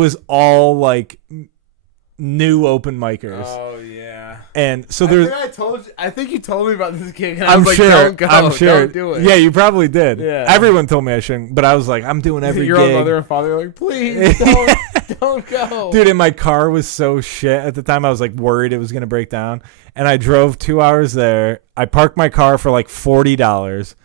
It was all like new open micers. Oh yeah. And so there's. I think you told me about this gig, and I'm I was like, sure. "Don't go. I'm sure. Don't do it." Yeah, you probably did. Yeah. Everyone told me I shouldn't, but I was like, I'm doing every Your gig. own mother and father are like, "Please don't go." Dude, and my car was so shit at the time. I was like worried it was gonna break down, and I drove 2 hours there. I parked my car for like $40.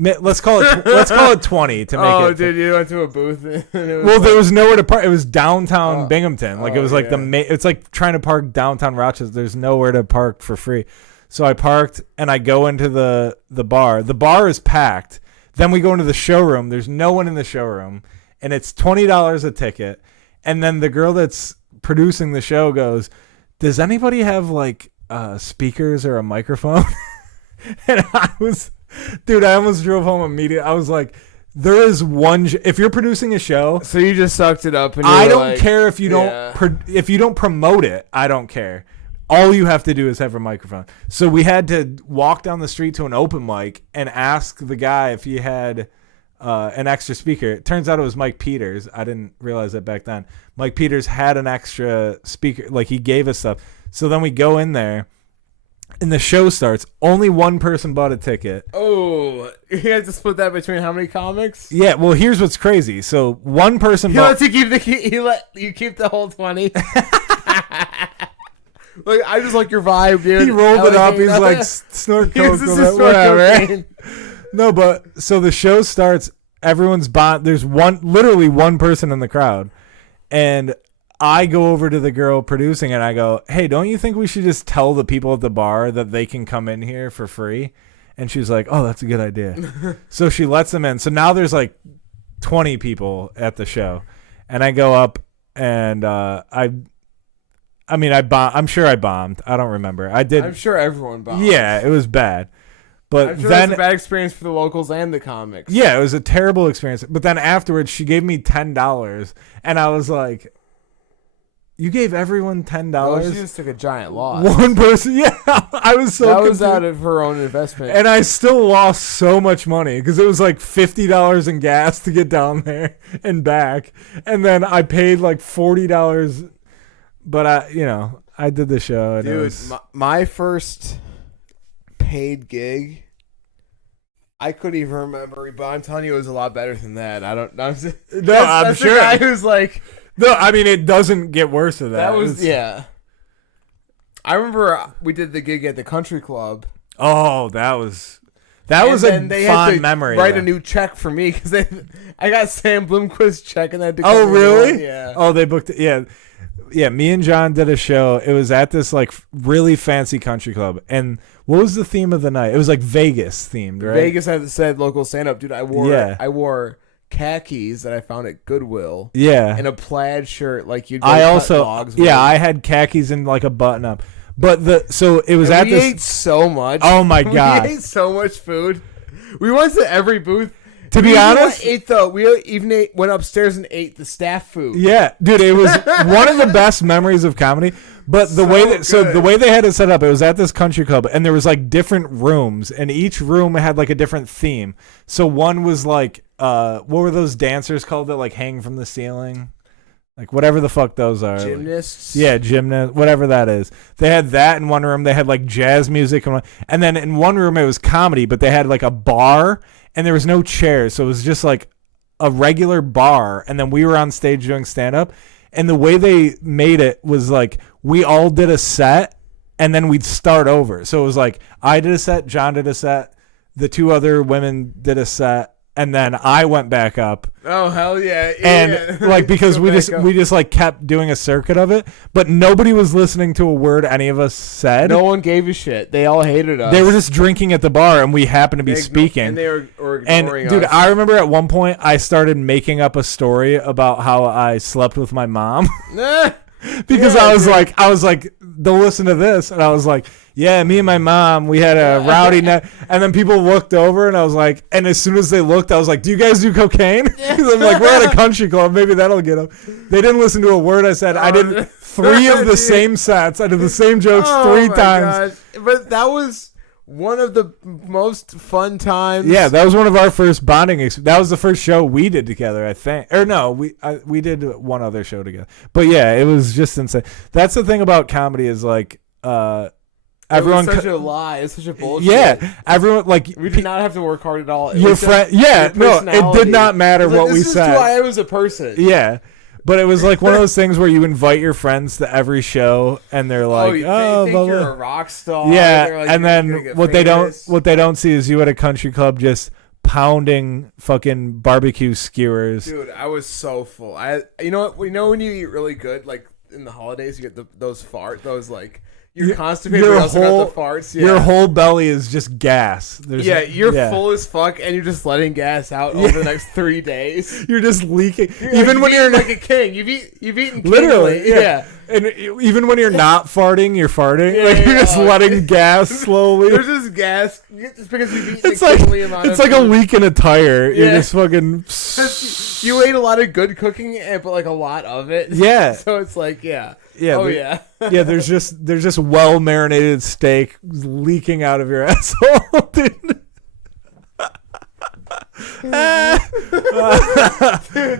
Let's call it 20 to make it. Oh, dude, you went to a booth. There was nowhere to park. It was downtown Binghamton. Like it was like it's like trying to park downtown Rochester. There's nowhere to park for free. So I parked and I go into the bar. The bar is packed. Then we go into the showroom. There's no one in the showroom, and it's $20 a ticket. And then the girl that's producing the show goes, "Does anybody have like speakers or a microphone?" And dude, I almost drove home immediately. I was like, there is one. If you're producing a show, so you just sucked it up. And I don't care if you don't promote it. I don't care. All you have to do is have a microphone. So we had to walk down the street to an open mic and ask the guy if he had an extra speaker. It turns out it was Mike Peters. I didn't realize that back then. Mike Peters had an extra speaker. Like he gave us stuff. So then we go in there. And the show starts. Only one person bought a ticket. Oh, you had to split that between how many comics? Yeah, well, here's what's crazy. So one person He let you keep the whole 20. Like I just like your vibe, dude. He rolled it up. He's like snort coke, whatever. No, but so the show starts. Everyone's bond. There's literally one person in the crowd, and I go over to the girl producing and I go, "Hey, don't you think we should just tell the people at the bar that they can come in here for free?" And she's like, "Oh, that's a good idea." So she lets them in. So now there's like 20 people at the show. And I go up and I'm sure I bombed. I don't remember. I did. I'm sure everyone bombed. Yeah, it was bad. But I'm sure then it was a bad experience for the locals and the comics. Yeah, it was a terrible experience. But then afterwards she gave me $10 and I was like, "You gave everyone $10?" No, she just took a giant loss. One person, yeah. I was so that confused. was out of her own investment, and I still lost so much money because it was like $50 in gas to get down there and back, and then I paid like $40. But I did the show. And dude, my first paid gig, I couldn't even remember, but I'm telling you, it was a lot better than that. I don't know. I'm sure. The guy who's like. No, I mean, it doesn't get worse than that. That was, yeah. I remember we did the gig at the country club. Oh, that was a fond memory. Write a new check for me because I got Sam Bloomquist's check and that. Oh, really? Yeah. Oh, they booked it. Yeah. Yeah, me and John did a show. It was at this like really fancy country club. And what was the theme of the night? It was like Vegas themed, right? Vegas had said local stand up. Dude, I wore khakis that I found at Goodwill. Yeah. And a plaid shirt like you'd I had khakis and like a button up. But it was we ate so much. Oh my god. We ate so much food. We went to every booth. To be honest, we even went upstairs and ate the staff food. Yeah, dude, it was one of the best memories of comedy. But the way they had it set up, it was at this country club, and there was like different rooms, and each room had like a different theme. So one was like, what were those dancers called that like hang from the ceiling? Like whatever the fuck those are. Gymnasts? Yeah, gymnasts, whatever that is. They had that in one room. They had like jazz music. And then in one room it was comedy, but they had like a bar and there was no chairs. So it was just like a regular bar. And then we were on stage doing stand-up. And the way they made it was like we all did a set and then we'd start over. So it was like I did a set, John did a set, the two other women did a set. And then I went back up. Oh hell yeah! And like because we just like kept doing a circuit of it, but nobody was listening to a word any of us said. No one gave a shit. They all hated us. They were just drinking at the bar, and we happened to be speaking. And they were ignoring us. Dude, I remember at one point I started making up a story about how I slept with my mom. Because I was like, they'll listen to this, and I was like, yeah, me and my mom, we had a rowdy night, and then people looked over, and I was like, and as soon as they looked, I was like, do you guys do cocaine? Because I'm like, we're at a country club, maybe that'll get them. They didn't listen to a word I said. I did 3 of the same sets. I did the same jokes 3 times. Gosh. But that was one of the most fun times. Yeah, that was one of our first bonding. That was the first show we did together, I think. Or no, we did one other show together. But yeah, it was just insane. That's the thing about comedy is like everyone. It was such a lie. It's such a bullshit. Yeah, everyone like we did not have to work hard at all. Your friend. Yeah, no, it did not matter what we said. This is who I am as a person. Yeah. But it was like one of those things where you invite your friends to every show, and they're like, they think you're a rock star. Yeah, like, and then what they don't see is you at a country club just pounding fucking barbecue skewers. Dude, I was so full. You know what? You know when you eat really good, like in the holidays, you get those like. You're constipated, but also got the farts. Yeah. Your whole belly is just gas. You're full as fuck, and you're just letting gas out over the next 3 days. You're just leaking. Even when you're like a king, you've eaten literally. Kingly. Yeah. And even when you're not farting, you're farting. You're just letting gas slowly. There's just gas just because you've eaten it's like, kingly amount it's like a leak in a tire. You're just fucking. You ate a lot of good cooking, but like a lot of it. Yeah. So it's like yeah. Yeah. Yeah, there's just well marinated steak leaking out of your asshole, dude.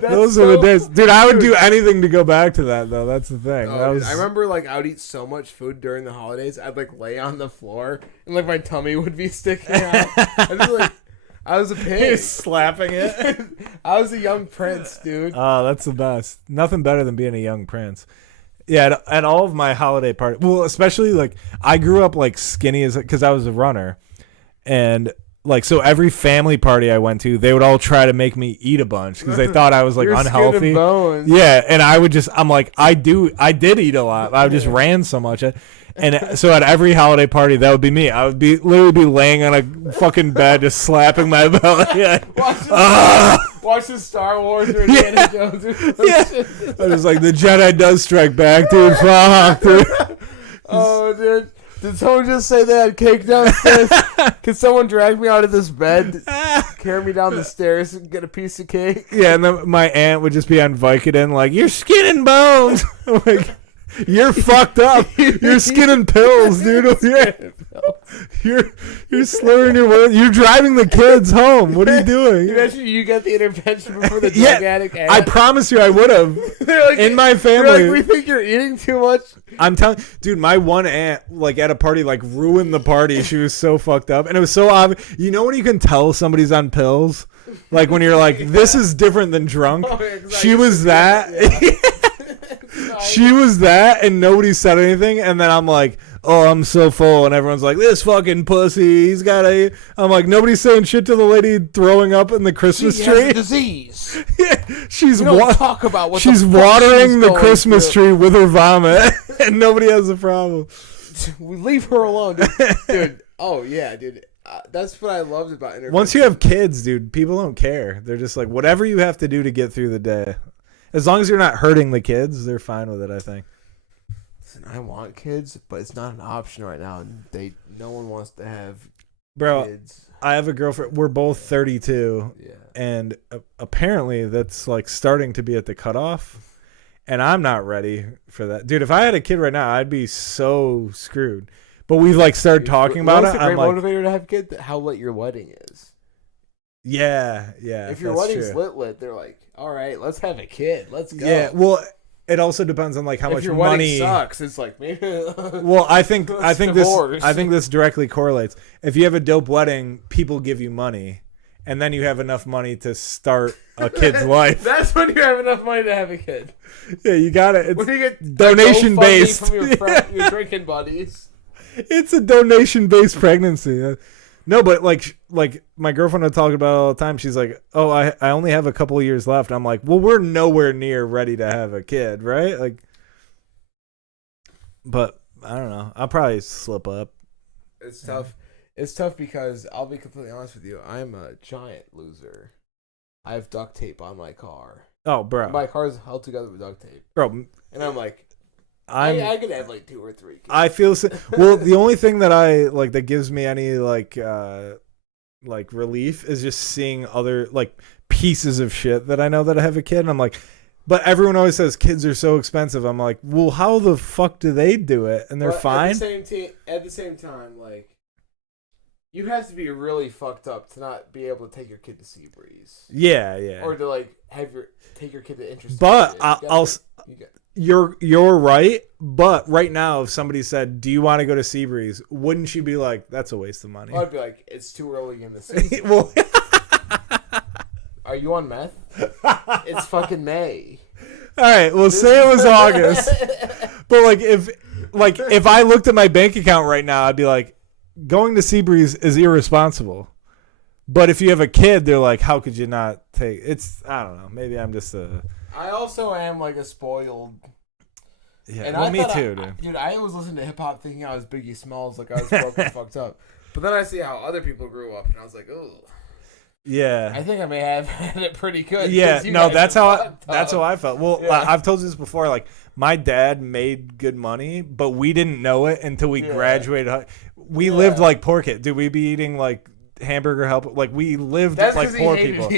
Those are the days, dude. I would do anything to go back to that, though. That's the thing. I remember like I would eat so much food during the holidays. I'd like lay on the floor and like my tummy would be sticking out. I was a pig. Slapping it. I was a young prince, dude. Oh, that's the best. Nothing better than being a young prince. Yeah, at all of my holiday parties, well, especially like I grew up like skinny as because I was a runner, and like so every family party I went to, they would all try to make me eat a bunch because they thought I was like unhealthy. Skin and bones. Yeah, and I'm like I did eat a lot. I just ran so much. And so at every holiday party, that would be me. I would literally be laying on a fucking bed, just slapping my belly. Watching Star Wars or Indiana Jones or some shit. I was like, the Jedi does strike back, dude. Fuck, dude. Oh, dude. Did someone just say they had cake downstairs? Can someone drag me out of this bed, carry me down the stairs, and get a piece of cake? Yeah, and then my aunt would just be on Vicodin, like, you're skin and bones. Like, you're fucked up. You're skin and pills, dude. You're slurring your words. You're driving the kids home. What are you doing? You got the intervention before the drug addict aunt. I promise you I would have. Like, in my family. We think you're eating too much. I'm telling dude, my one aunt, like at a party, like ruined the party. She was so fucked up. And it was so obvious. You know when you can tell somebody's on pills? Like when you're like, this is different than drunk. She was that. She was that, and nobody said anything. And then I'm like, oh, I'm so full. And everyone's like, this fucking pussy. He's got a. I'm like, nobody's saying shit to the lady throwing up in the Christmas tree. Has a disease. Yeah, she's talk about what she's watering the Christmas tree with her vomit, and nobody has a problem. We leave her alone, dude. Oh yeah, dude. That's what I loved about intervention. Once you have kids, dude, people don't care. They're just like, whatever you have to do to get through the day. As long as you're not hurting the kids, they're fine with it, I think. Listen, I want kids, but it's not an option right now. No one wants to have kids. I have a girlfriend. We're both 32. Yeah. And apparently that's like starting to be at the cutoff. And I'm not ready for that. Dude, if I had a kid right now, I'd be so screwed. But we've like started talking about it. It's a great motivator to have kids, how lit your wedding is. Yeah. If your wedding's lit, they're like, all right, let's have a kid. Let's go. Yeah, well, it also depends on like how much your money wedding sucks. It's like maybe. Well, I think this directly correlates. If you have a dope wedding, people give you money, and then you have enough money to start a kid's life. That's when you have enough money to have a kid. Yeah, you got it. It's when you get donation based from your drinking buddies. It's a donation based pregnancy. No, but like my girlfriend would talk about it all the time. She's like, "Oh, I only have a couple of years left." I'm like, "Well, we're nowhere near ready to have a kid, right?" Like, but I don't know. I'll probably slip up. It's tough. It's tough because I'll be completely honest with you. I'm a giant loser. I have duct tape on my car. Oh, bro. My car's held together with duct tape. Bro, and I'm like, I could have like 2 or 3 kids. I feel well. The only thing that I like that gives me any like relief is just seeing other like pieces of shit that I know that I have a kid, and I'm like, but everyone always says kids are so expensive. I'm like, well, how the fuck do they do it? And they're fine. At the same time, like, You have to be really fucked up to not be able to take your kid to Seabreeze. Yeah. Or to like take your kid to interest. But you're right. But right now, if somebody said, "Do you want to go to Seabreeze?" Wouldn't you be like, "That's a waste of money"? Well, I'd be like, "It's too early in the season." Well, are you on meth? It's fucking May. All right. Well, say it was August. But if I looked at my bank account right now, I'd be like, going to Seabreeze is irresponsible. But if you have a kid, they're like, how could you not take it's I don't know. Maybe I'm just I also am like a spoiled. Yeah, and well, me too, dude. I always listen to hip hop thinking I was Biggie Smalls, like I was broke and fucked up. But then I see how other people grew up, and I was like, oh. Yeah. I think I may have had it pretty good. Yeah, no, that's how I felt. Well, yeah. I've told you this before. Like, my dad made good money, but we didn't know it until we graduated. We lived like poor kids. Dude, we'd be eating like hamburger help. Like, we lived like poor people.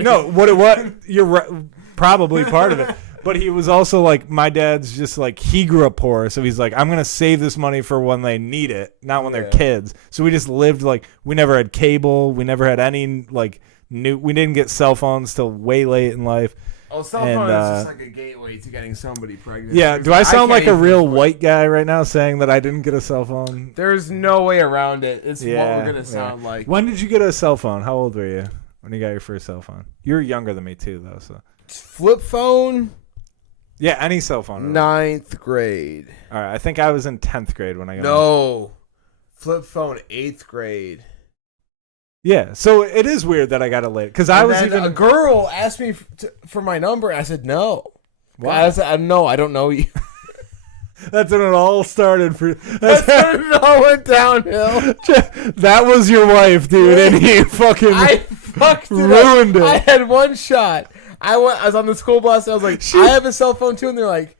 No, what you're right, probably part of it. But he was also like, my dad's just like, he grew up poor. So he's like, I'm going to save this money for when they need it, not when they're kids. So we just lived like, we never had cable. We never had any like we didn't get cell phones till way late in life. Oh, cell phone is just like a gateway to getting somebody pregnant. Yeah. Do I sound like a real white guy right now saying that I didn't get a cell phone? There's no way around it. It's what we're going to sound like. When did you get a cell phone? How old were you when you got your first cell phone? You're younger than me too, though. So flip phone. Yeah, any cell phone. 9th grade. All right, I think I was in 10th grade when I got No. Flip phone, 8th grade. Yeah, so it is weird that I got it late. Because I was even... A girl asked me for my number, and I said no. Why? I said, no, I don't know you. That's when it all started. That's when it all went downhill. That was your wife, dude, and he fucking ruined it. I had one shot. I was on the school bus. And I was like, I have a cell phone too, and they're like,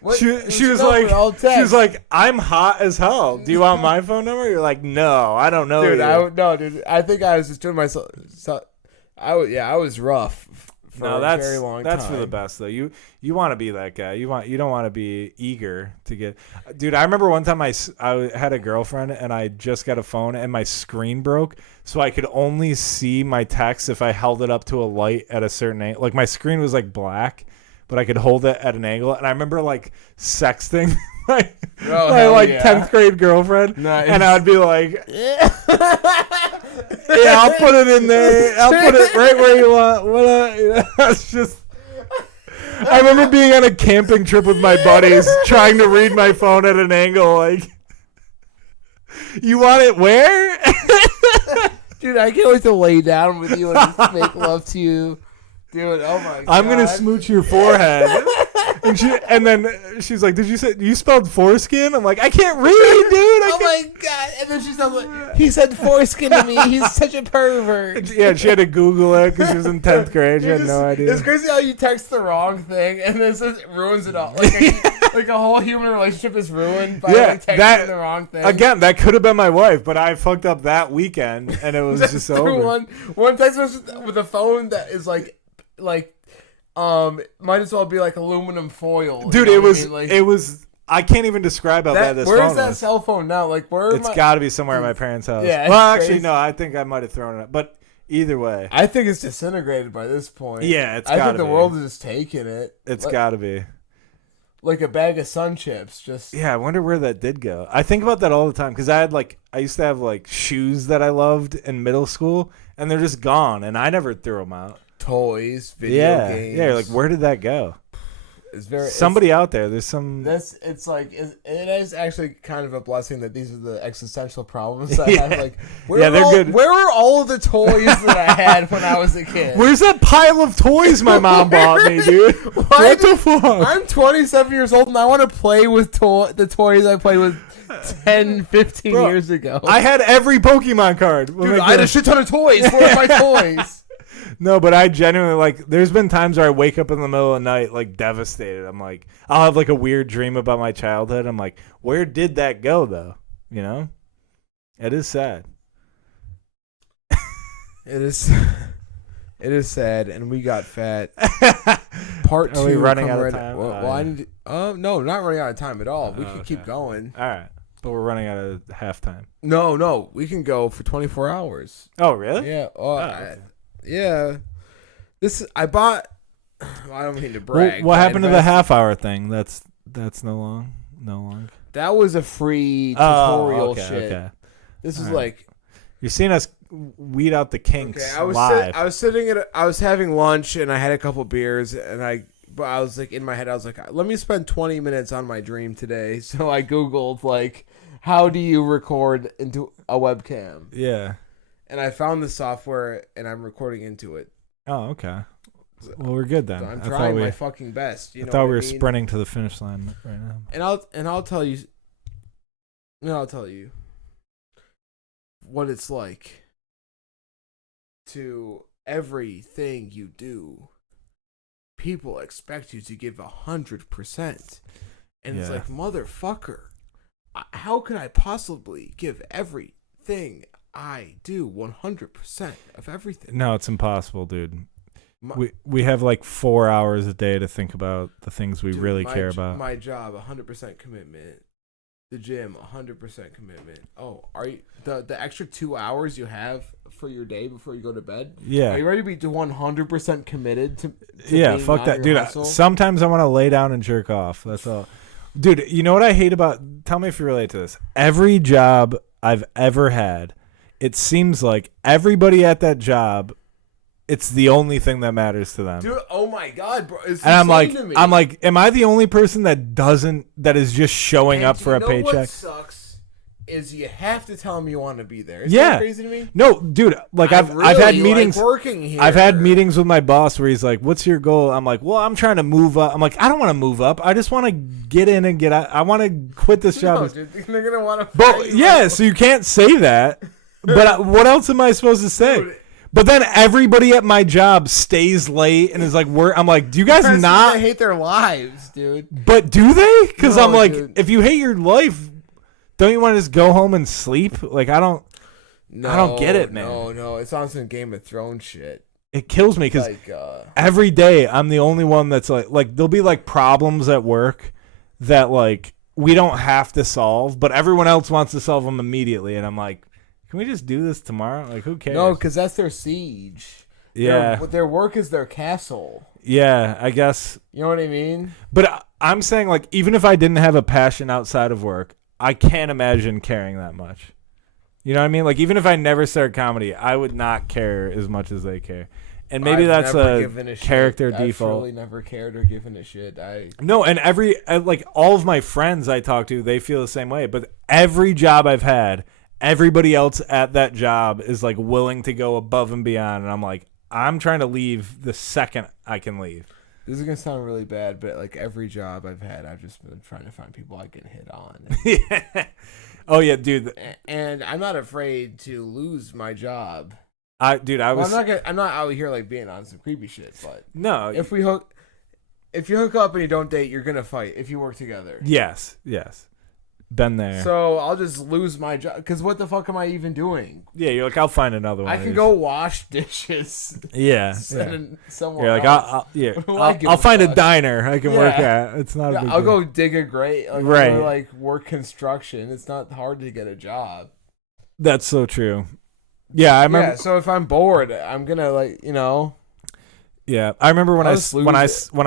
what? She was like, I'm hot as hell. Do you want my phone number? You're like, no, I don't know. Dude, dude. I think I was just doing myself. I was rough for a very long time. That's for the best though. You want to be that guy. You don't want to be eager to get. Dude, I remember one time I had a girlfriend and I just got a phone and my screen broke, so I could only see my text if I held it up to a light at a certain angle. Like my screen was like black, but I could hold it at an angle. And I remember like sexting my 10th grade girlfriend, nice. And I'd be like, yeah, I'll put it in there. I'll put it right where you want. It's just. I remember being on a camping trip with my buddies, trying to read my phone at an angle. Like, you want it where? Dude, I can't wait to lay down with you and just make love to you. Dude, oh my God. I'm going to smooch your forehead. And then she's like, did you say you spelled foreskin? I'm like, I can't read, dude. Oh my God. And then she's like, he said foreskin to me. He's such a pervert. Yeah, she had to Google it because she was in 10th grade. She had no idea. It's crazy how you text the wrong thing and then it ruins it all. Like a whole human relationship is ruined by texting the wrong thing. Again, that could have been my wife, but I fucked up that weekend and it was just over. One text message with a phone that is like might as well be like aluminum foil. Dude, it was I can't even describe how bad this phone was. Where's that cell phone now? Like, it's got to be somewhere at my parents' house. Yeah, well, actually, no, I think I might have thrown it up. But either way. I think it's disintegrated by this point. Yeah, it's got to be. I think the world is just taking it. It's got to be. Like a bag of Sun Chips. Yeah, I wonder where that did go. I think about that all the time because I used to have like shoes that I loved in middle school, and they're just gone, and I never threw them out. Toys, video games. Yeah, like where did that go? It's somebody out there. There's some. It is actually kind of a blessing that these are the existential problems that I have. Like, they're good. Where are all of the toys that I had when I was a kid? Where's that pile of toys my mom bought me, dude? What the fuck? I'm 27 years old and I want to play with the toys I played with 10, 15 years ago. I had every Pokemon card. Dude, I had a shit ton of toys. Where are my toys? No, but I genuinely, there's been times where I wake up in the middle of the night, devastated. I'm like, I'll have, a weird dream about my childhood. I'm like, where did that go, though? You know? It is sad. It is sad, and we got fat. Part 2. Are we running out of time? No, not running out of time at all. We can keep going. All right. but we're running out of halftime. No, we can go for 24 hours. Oh, really? Yeah. Yeah. I bought. I don't mean to brag. What happened to the half-hour thing? That's no long. That was a free tutorial shit. Okay. This is like you're seeing us weed out the kinks live. I was having lunch and I had a couple beers but I was like in my head I was like, let me spend 20 minutes on my dream today. So I googled like, how do you record into a webcam? Yeah. And I found the software and I'm recording into it. Oh, okay. Well, we're good then. So I'm trying my fucking best. I thought we were sprinting to the finish line right now. And I'll tell you. I'll tell you what it's like to everything you do. People expect you to give 100%, and it's like, motherfucker, how can I possibly give everything I do 100% of everything? No, it's impossible, dude. We have like 4 hours a day to think about the things we really care about. My job, 100% commitment. The gym, 100% commitment. Oh, are you the extra 2 hours you have for your day before you go to bed? Yeah. Are you ready to be 100% committed to yeah, fuck that, dude. Sometimes I want to lay down and jerk off. That's all, dude. You know what I hate about? Tell me if you relate to this. Every job I've ever had, it seems like everybody at that job, it's the only thing that matters to them. Dude, oh my god, bro. It's and I'm like, am I the only person that is just showing up for a paycheck? What sucks is you have to tell them you want to be there. Isn't that crazy to me? No, dude, like I've had meetings working here. I've had meetings with my boss where he's like, "What's your goal?" I'm like, "Well, I'm trying to move up." I'm like, "I don't want to move up. I just want to get in and get out. I want to quit this job." No, dude, they're going to want to But yeah, so you can't say that. But what else am I supposed to say? Dude, but then everybody at my job stays late and is like, I'm like, do you guys not? I hate their lives, dude. But do they? Because I'm like, dude. If you hate your life, don't you want to just go home and sleep? Like, I don't get it, man. No, it's on some Game of Thrones shit. It kills me because every day I'm the only one that's like there'll be like problems at work that like we don't have to solve, but everyone else wants to solve them immediately, and I'm like, can we just do this tomorrow? Like, who cares? No, because that's their siege. Yeah. Their work is their castle. Yeah, I guess. You know what I mean? But I'm saying, like, even if I didn't have a passion outside of work, I can't imagine caring that much. You know what I mean? Like, even if I never started comedy, I would not care as much as they care. And maybe that's a character default. I've really never cared or given a shit. No, and like, all of my friends I talk to, they feel the same way. But every job I've had, everybody else at that job is like willing to go above and beyond, and I'm like, I'm trying to leave the second I can leave. This is gonna sound really bad, but like every job I've had, I've just been trying to find people I can hit on. Yeah. Oh yeah, dude. And I'm not afraid to lose my job. I'm not out here like being on some creepy shit, but no. If you hook up and you don't date, you're gonna fight if you work together. Yes. Been there. So I'll just lose my job because what the fuck am I even doing? Yeah, you're like, I'll find another one. I can go wash dishes. Yeah. Somewhere you're like, I'll find a diner I can work at. It's not a big I'll deal. go dig a grate. Like, right. I'll go, like work construction. It's not hard to get a job. That's so true. Yeah, I remember. Yeah, so if I'm bored, I'm gonna like, you know. Yeah, I remember when I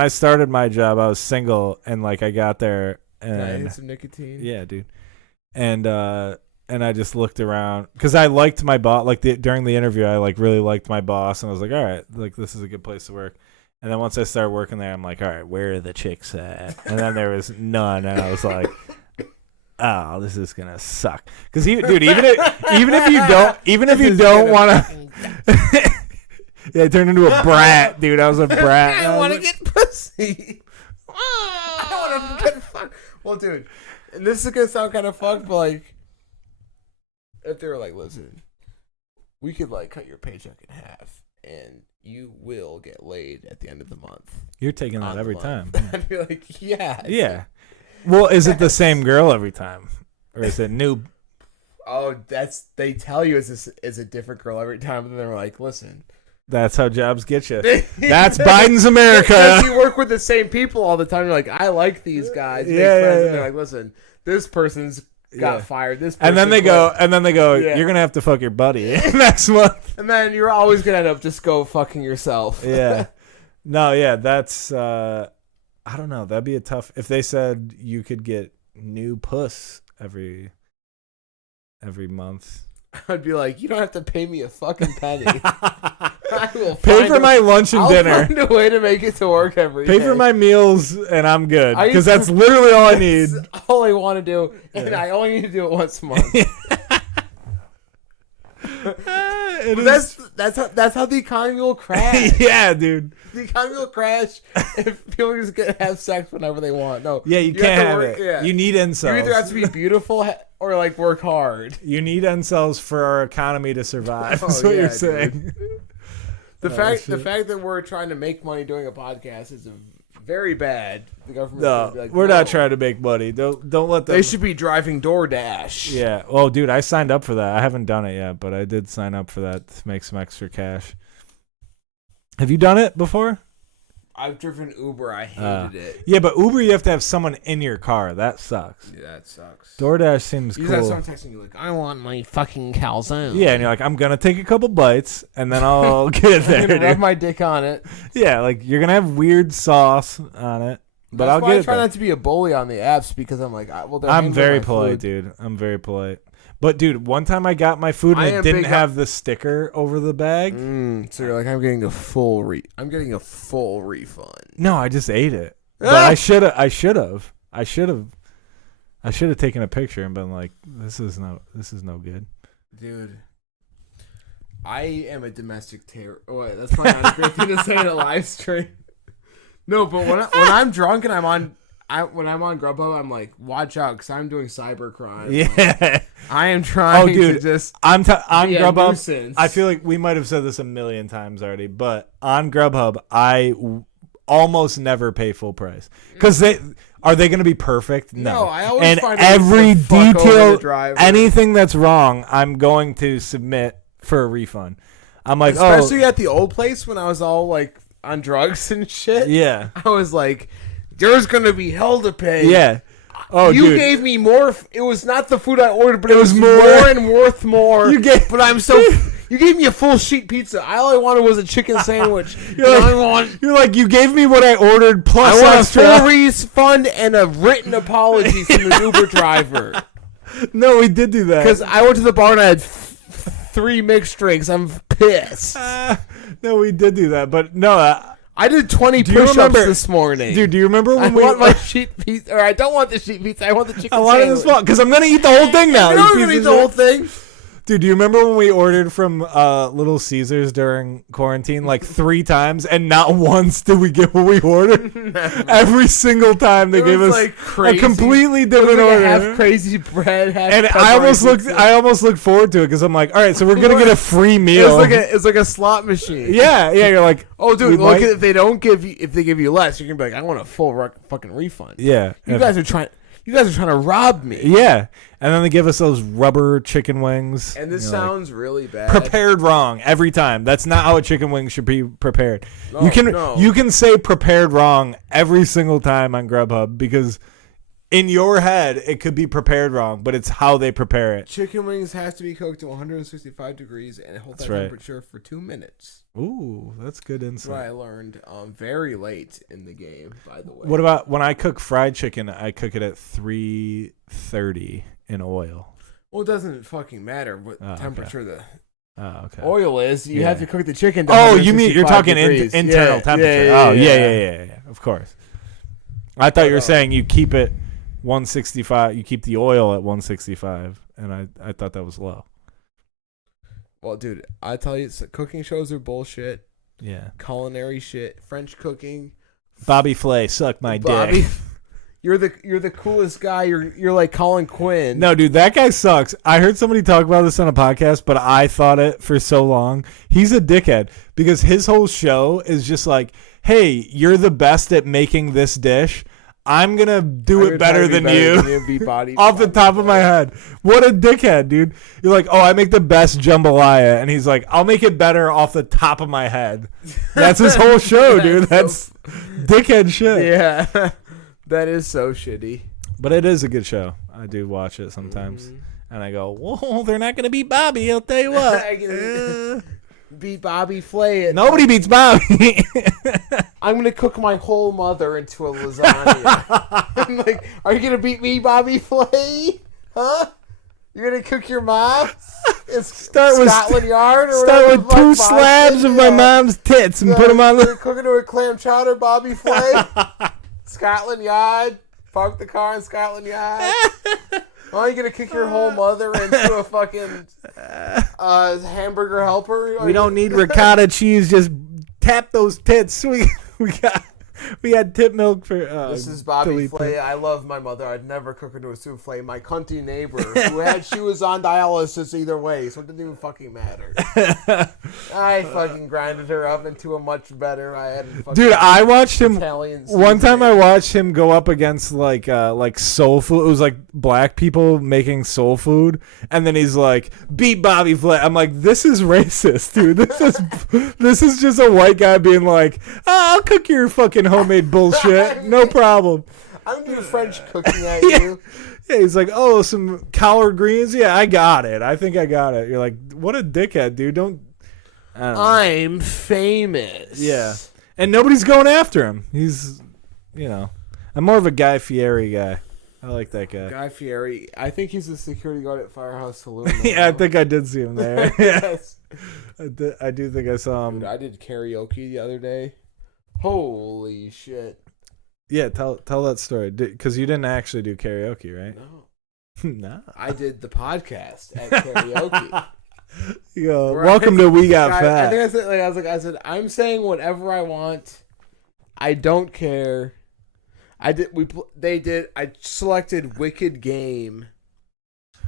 started my job, I was single and like I got there. And I hit some nicotine. Yeah, dude. And I just looked around because I liked my boss. Like during the interview, I like really liked my boss, and I was like, all right, like this is a good place to work. And then once I started working there, I'm like, all right, where are the chicks at? And then there was none, and I was like, oh, this is gonna suck. Because even if you don't want to, yeah, I turned into a brat, dude. I was a brat. I want to get pussy. I want to get fucked. Well, dude, and this is gonna sound kind of fucked, but like, if they were like, listen, we could like cut your paycheck in half, and you will get laid at the end of the month. You're taking that every time. I'd be like, yeah. Yeah. Well, is it the same girl every time, or is it new? Oh, they tell you it's a different girl every time, and they're like, listen. That's how jobs get you. That's Biden's America. Because you work with the same people all the time. You're like, I like these guys. And they're like, listen, this person's got fired. This and then they quit. go, you're gonna have to fuck your buddy next month. And then you're always gonna end up just go fucking yourself. Yeah. No, yeah, that's I don't know. That'd be a tough if they said you could get new puss every month. I'd be like, you don't have to pay me a fucking penny. I will pay for my lunch and dinner. I'll find a way to make it to work every day. Pay for my meals, and I'm good. Because that's literally all I need. That's all I want to do, and I only need to do it once a month. That's how the economy will crash. Yeah, dude. The economy will crash if people are just gonna have sex whenever they want. No. Yeah, you can't have it. Yeah. You need incels. You either have to be beautiful or like work hard. You need incels for our economy to survive. That's what you're saying. The fact that we're trying to make money doing a podcast is very bad. The government. No, we're not trying to make money. Don't let them. They should be driving DoorDash. Yeah. Oh, dude, I signed up for that. I haven't done it yet, but I did sign up for that to make some extra cash. Have you done it before? I've driven Uber. I hated it. Yeah, but Uber, you have to have someone in your car. That sucks. Yeah, that sucks. DoorDash seems cool. You got someone texting you like, I want my fucking calzone. Yeah, and you're like, I'm going to take a couple bites, and then I'll get there. I'm going to rub my dick on it. Yeah, like, you're going to have weird sauce on it. But That's I'll why get I it try there. not to be a bully on the apps because I'm like, I'm very polite, dude. I'm very polite. But, dude, one time I got my food and it didn't have the sticker over the bag. So you're like, I'm getting a full refund. No, I just ate it. But I should have taken a picture and been like, this is no good. Dude, I am a domestic terror. Oh, wait, that's probably not a great thing to say in a live stream. No, but when I'm drunk and when I'm on Grubhub, I'm like, watch out, because I'm doing cybercrime. Yeah. Like, I am trying to just on Grubhub, nuisance. I feel like we might have said this a million times already, but on Grubhub, I almost never pay full price. Because are they going to be perfect? No. I always find every detail, driver. anything that's wrong, I'm going to submit for a refund. I'm like, especially at the old place when I was all like on drugs and shit. Yeah. I was like, there's going to be hell to pay. Yeah. Oh, you dude. gave me more. It was not the food I ordered, but it was more and worth more. You gave me a full sheet pizza. All I wanted was a chicken sandwich. You're like, you gave me what I ordered plus I want extra. a full refund and a written apology from the Uber driver. No, we did do that. Because I went to the bar and I had 3 mixed drinks. I'm pissed. No, we did do that, but no. I did 20 push-ups this morning. Dude, do you remember when I want my sheet pizza, or I don't want the sheet pizza, I want the chicken sandwich. I want it as well, because I'm going to eat the whole thing now. You're going to eat the whole thing? Dude, do you remember when we ordered from Little Caesars during quarantine like 3 times, and not once did we get what we ordered? Every single time they gave us like a completely different order. Half crazy bread, half and I almost looked forward to it because I'm like, all right, so we're gonna get a free meal. It's like a slot machine. Yeah. You're like, oh, dude, look, if they give you less, you're gonna be like, I want a full fucking refund. Yeah. You guys are trying to rob me. Yeah. And then they give us those rubber chicken wings. And this sounds really bad. Prepared wrong every time. That's not how a chicken wing should be prepared. No, you can say prepared wrong every single time on Grubhub because in your head it could be prepared wrong, but it's how they prepare it. Chicken wings have to be cooked to 165 degrees and hold that temperature for 2 minutes. Ooh, that's good insight. What I learned very late in the game, by the way. What about when I cook fried chicken? I cook it at 330 in oil. Well, it doesn't fucking matter what temperature the oil is. You have to cook the chicken to you're talking internal temperature. Yeah. Of course. I thought you were saying you keep it 165. You keep the oil at 165, and I thought that was low. Well, dude, I tell you, cooking shows are bullshit. Yeah. Culinary shit. French cooking. Bobby Flay, suck my dick. You're the coolest guy. You're like Colin Quinn. No, dude, that guy sucks. I heard somebody talk about this on a podcast, but I thought it for so long. He's a dickhead because his whole show is just like, hey, you're the best at making this dish. I'm going to do it better than you. Off the top of my head. What a dickhead, dude. You're like, oh, I make the best jambalaya. And he's like, I'll make it better off the top of my head. That's his whole show, dude. That's dickhead shit. Yeah. That is so shitty. But it is a good show. I do watch it sometimes. And I go, whoa, they're not going to beat Bobby. I'll tell you what. Beat Bobby Flay. Nobody beats Bobby. I'm going to cook my whole mother into a lasagna. I'm like, are you going to beat me, Bobby Flay? Huh? You're going to cook your mom? Start with Scotland Yard? Or start with 2 slabs of my mom's tits and put them on the... Cooking to a clam chowder, Bobby Flay? Scotland Yard? Park the car in Scotland Yard? Oh, are you going to kick your whole mother into a fucking hamburger helper? We don't need ricotta cheese. Just tap those tits. We had tit milk for. This is Bobby Flay. I love my mother. I'd never cook her to a souffle. My cunty neighbor, she was on dialysis either way, so it didn't even fucking matter. I fucking grinded her up into a much better. Dude, I watched him Italian one time. I watched him go up against like soul food. It was like black people making soul food, and then he's like, "Beat Bobby Flay." I'm like, this is racist, dude. This is just a white guy being like, oh, "I'll cook your fucking homemade bullshit, no problem." I'm doing French cooking at you. Yeah, he's like, "Oh, some collard greens. Yeah, I got it. I think I got it." You're like, what a dickhead, dude. Don't. I'm famous. Yeah, and nobody's going after him. He's, I'm more of a Guy Fieri guy. I like that guy. Guy Fieri. I think he's a security guard at Firehouse Saloon. Yeah, I think I did see him there. Yes. I do think I saw him. Dude, I did karaoke the other day. Holy shit. Yeah, tell that story. Because you didn't actually do karaoke, right? No. No. I did the podcast at karaoke. You go, welcome to We Got Fat. I think I said, I'm saying whatever I want. I don't care. I selected Wicked Game.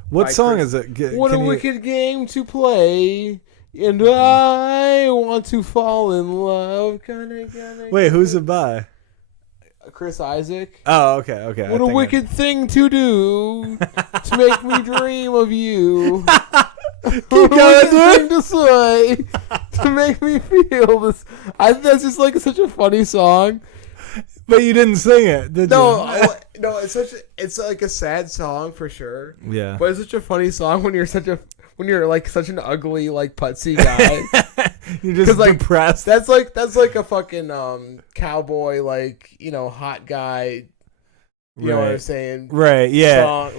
What song is it? Wicked game to play. And I want to fall in love. Wait, who's it by? Chris Isaac. Oh, okay. What a wicked thing to do to make me dream of you. Keep going, dude. To say to make me feel this. I think that's just like such a funny song. But you didn't sing it, did you? No. It's like a sad song for sure. Yeah. But it's such a funny song when you're such an ugly like putsy guy. You're just depressed. That's like a fucking cowboy hot guy. You know what I'm saying? Right. Yeah. Song,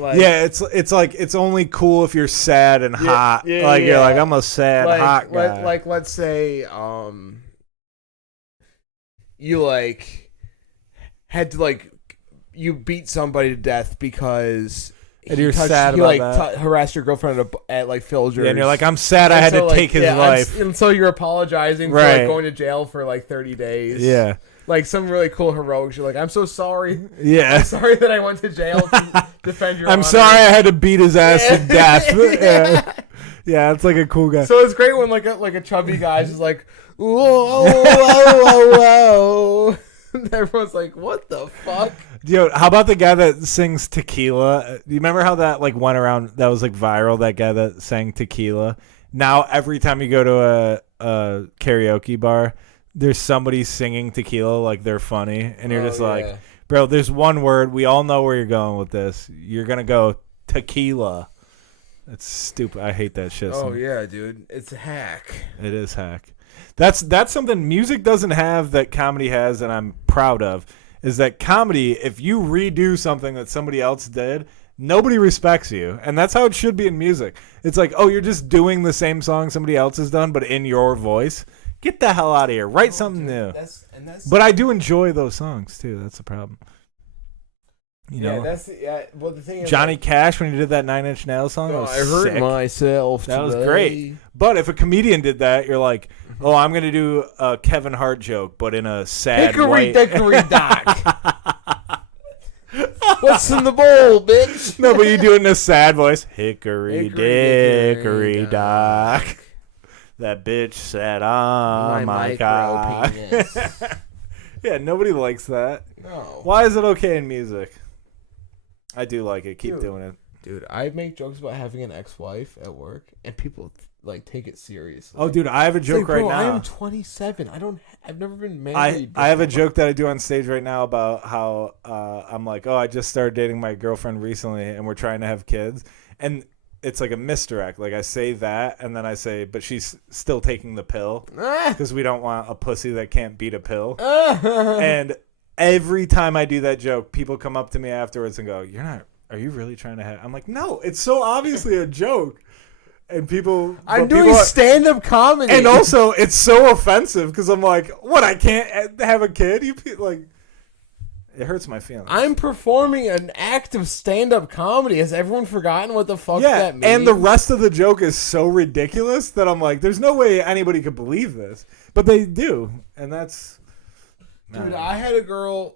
it's like it's only cool if you're sad and hot. You're like, I'm a sad hot guy. Let's say you had to you beat somebody to death because you're sad about that. Harassed your girlfriend at Filger's. Yeah, and you're like, I'm sad I had to take his life. And so you're apologizing for going to jail for 30 days. Yeah. Some really cool heroics. You're like, I'm so sorry. Yeah. I'm sorry that I went to jail to defend your honor. I'm sorry I had to beat his ass to death. Yeah, it's like a cool guy. So it's great when a chubby guy's just like, whoa. Everyone's like, what the fuck? Yo, how about the guy that sings Tequila? Do you remember how that went around? That was viral. That guy that sang Tequila. Now every time you go to a karaoke bar, there's somebody singing Tequila they're funny, and you're just like, bro, there's one word. We all know where you're going with this. You're gonna go tequila. That's stupid. I hate that shit. Oh yeah, dude, it's a hack. It is hack. That's something music doesn't have that comedy has, and I'm proud of. Is that comedy, if you redo something that somebody else did, nobody respects you. And that's how it should be in music. It's like, oh, you're just doing the same song somebody else has done, but in your voice. Get the hell out of here. Write something new. But I do enjoy those songs, too. That's the problem. Well, the thing is, Johnny Cash, when he did that 9 Inch Nails song, that was I hurt sick. myself That today. was great. But if a comedian did that, you're like, oh, I'm going to do a Kevin Hart joke, but in a sad Hickory dickory dock. What's in the bowl, bitch? No, but you do it in a sad voice. Hickory dickory dock. That bitch sat on my cock. Yeah, nobody likes that. No. Why is it okay in music? I do like it. Keep doing it. Dude, I make jokes about having an ex-wife at work, and people like take it seriously. Oh, dude, I have a joke right now. I am 27. I've never been married. I have a joke that I do on stage right now about how I'm like, oh, I just started dating my girlfriend recently, and we're trying to have kids, and it's like a misdirect. Like I say that, and then I say, but she's still taking the pill because we don't want a pussy that can't beat a pill. And every time I do that joke, people come up to me afterwards and go, are you really trying to have? I'm like, no, it's so obviously a joke. And I'm doing stand-up comedy. And also, it's so offensive because I'm like, what? I can't have a kid? It hurts my feelings. I'm performing an act of stand-up comedy. Has everyone forgotten what the fuck that means? And the rest of the joke is so ridiculous that I'm like, there's no way anybody could believe this. But they do. And that's... Dude, I had a girl...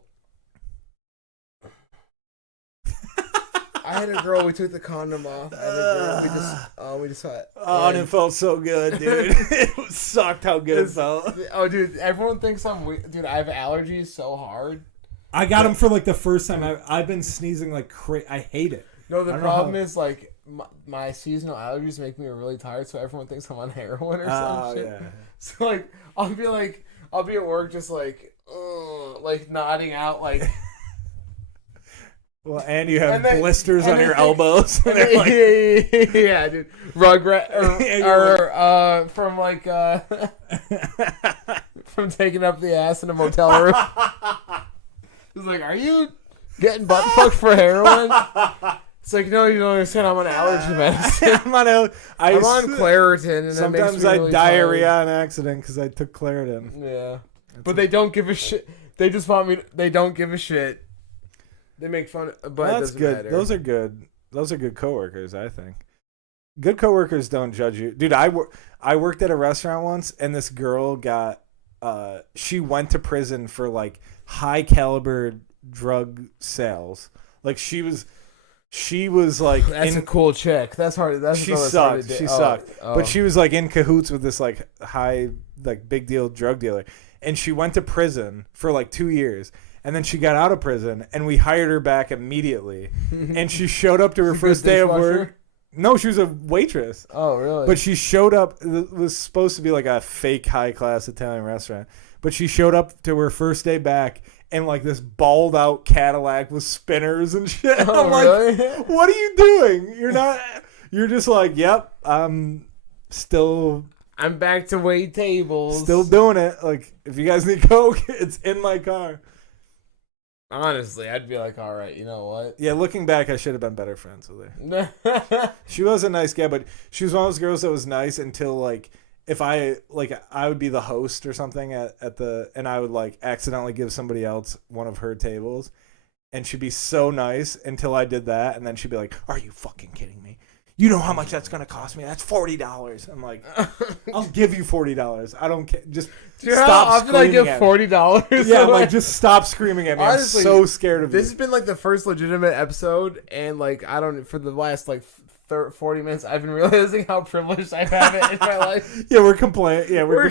we took the condom off. We just saw it. Oh, and it felt so good, dude. It sucked how good it felt. Oh, dude, everyone thinks I'm weird. Dude, I have allergies so hard. I got them for like the first time. I've been sneezing like crazy. I hate it. No, the problem is like my seasonal allergies make me really tired, so everyone thinks I'm on heroin or some shit. Yeah. So like I'll be at work just like nodding out like. Well, and you have blisters on your elbows. Yeah, dude. Rugrat or from like from taking up the ass in a motel room. It's like, are you getting butt fucked for heroin? It's like, no, you don't understand. I'm on allergy medicine. I'm on Claritin, and sometimes that makes me really diarrhea on accident because I took Claritin. Yeah, but they don't give a shit. They just want me. They don't give a shit. They make fun, but that's good. Matter. Those are good. Those are good coworkers, I think. Good coworkers don't judge you, dude. I worked at a restaurant once, and this girl got. She went to prison for like high caliber drug sales. Like she was like that's a cool chick. That's hard. She sucked. She sucked. But she was like in cahoots with this like high like big deal drug dealer, and she went to prison for like 2 years. And then she got out of prison, and we hired her back immediately. And she showed up to her first day of work. No, she was a waitress. Oh, really? But she showed up. It was supposed to be like a fake high-class Italian restaurant. But she showed up to her first day back in like this balled-out Cadillac with spinners and shit. Oh, I'm really? like, what are you doing? You're just like, yep, I'm back to wait tables. Still doing it. Like, if you guys need Coke, it's in my car. Honestly, I'd be like, all right, you know what? Yeah, looking back, I should have been better friends with her. She was a nice girl, but she was one of those girls that was nice until like if I would be the host or something at the, and I would like accidentally give somebody else one of her tables, and she'd be so nice until I did that, and then she'd be like, "Are you fucking kidding me? You know how much that's gonna cost me? That's $40." I'm like, I'll give you $40. I don't care. Just stop screaming. I give $40. Yeah, like just stop screaming at me. Honestly, I'm so scared of this. This has been like the first legitimate episode, and like for the last like 40 minutes, I've been realizing how privileged I have it in my life. Yeah, we're complaining. Yeah, we're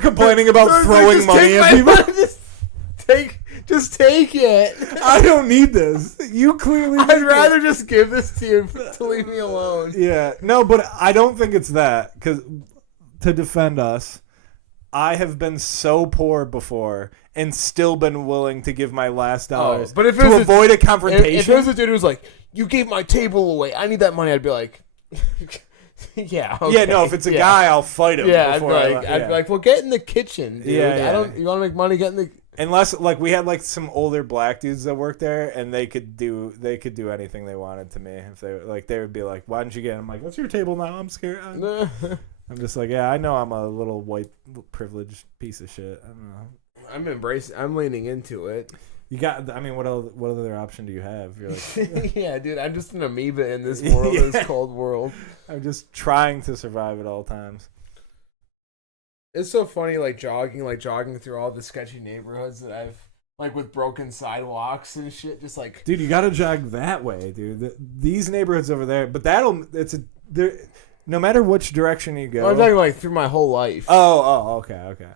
complaining about throwing money at people. Just take it. I don't need this. You clearly. I'd rather just give this to you to leave me alone. Yeah, no, but I don't think it's that. Because to defend us, I have been so poor before and still been willing to give my last dollars. But if to avoid a confrontation. If there was a dude who was like, "You gave my table away. I need that money," I'd be like. Yeah. Okay. Yeah. No. If it's a guy, I'll fight him. Yeah. I'd be like, well, get in the kitchen, dude. Yeah. You want to make money? Get in the. Unless like we had like some older black dudes that worked there, and they could do anything they wanted to me. If they would be like, "Why didn't you get it?" I'm like, "What's your table now? I'm scared." I'm just like, yeah, I know I'm a little white privileged piece of shit. I don't know. I'm leaning into it. You got. I mean, what other option do you have? You're like, yeah, dude. I'm just an amoeba in this world, this cold world. I'm just trying to survive at all times. It's so funny, like jogging through all the sketchy neighborhoods that I've, like with broken sidewalks and shit. Just like, dude, you gotta jog that way, dude. These neighborhoods over there, but no matter which direction you go. I'm talking like through my whole life. Okay.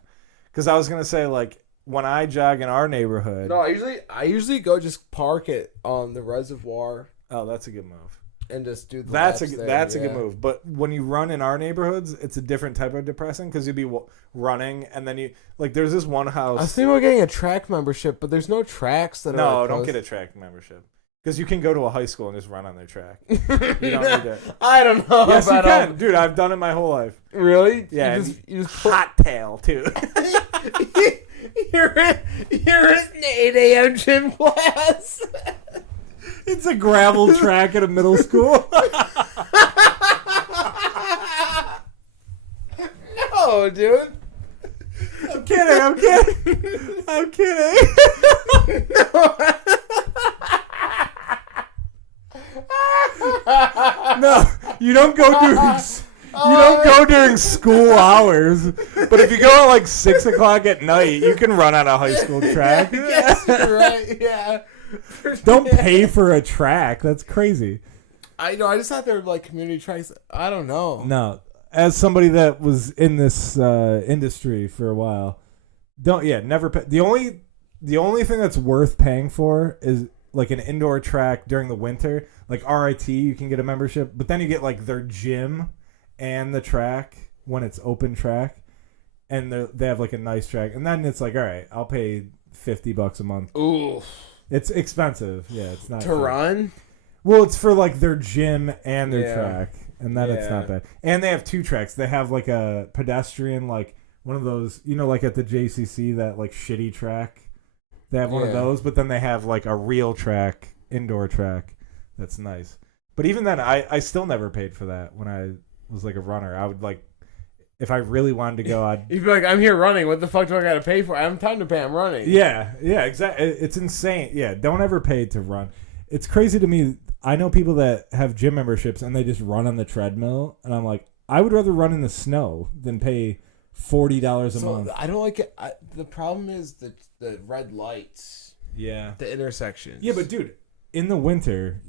Because I was gonna say like when I jog in our neighborhood. No, I usually go just park it on the reservoir. Oh, that's a good move. and just do the That's laps a there, that's a good move. But when you run in our neighborhoods, it's a different type of depressing because you'd be running and then you like. There's this one house. I was thinking about getting a track membership, but there's no tracks that are. No, don't get a track membership because you can go to a high school and just run on their track. You don't need that. I don't know. Yes, you can, dude. I've done it my whole life. Really? Yeah, you just hot tail too. You're in an 8 a.m. gym class. It's a gravel track at a middle school. No, dude. I'm kidding. I'm kidding. No, you don't go during school hours. But if you go at like 6 o'clock at night, you can run on a high school track. Yes, you're right. Yeah. Don't pay for a track. That's crazy. I know. I just thought they were like community tracks. I don't know. No, as somebody that was in this industry for a while, never pay. The only thing that's worth paying for is like an indoor track during the winter, like RIT. You can get a membership, but then you get like their gym and the track when it's open track, and they have like a nice track, and then it's like, all right, I'll pay $50 a month. Ooh. It's expensive. Yeah, it's not to run. Well, it's for like their gym and their track, and then it's not bad. And they have 2 tracks. They have like a pedestrian, like one of those, like at the JCC, that like shitty track. They have one of those, but then they have like a real track, indoor track. That's nice. But even then, I still never paid for that when I was like a runner. I would like, if I really wanted to go, You'd be like, I'm here running. What the fuck do I got to pay for? I have time to pay. I'm running. Yeah, exactly. It's insane. Yeah, don't ever pay to run. It's crazy to me. I know people that have gym memberships and they just run on the treadmill, and I'm like, I would rather run in the snow than pay $40 a month. I don't like it. The problem is the red lights. Yeah. The intersections. Yeah, but dude, in the winter,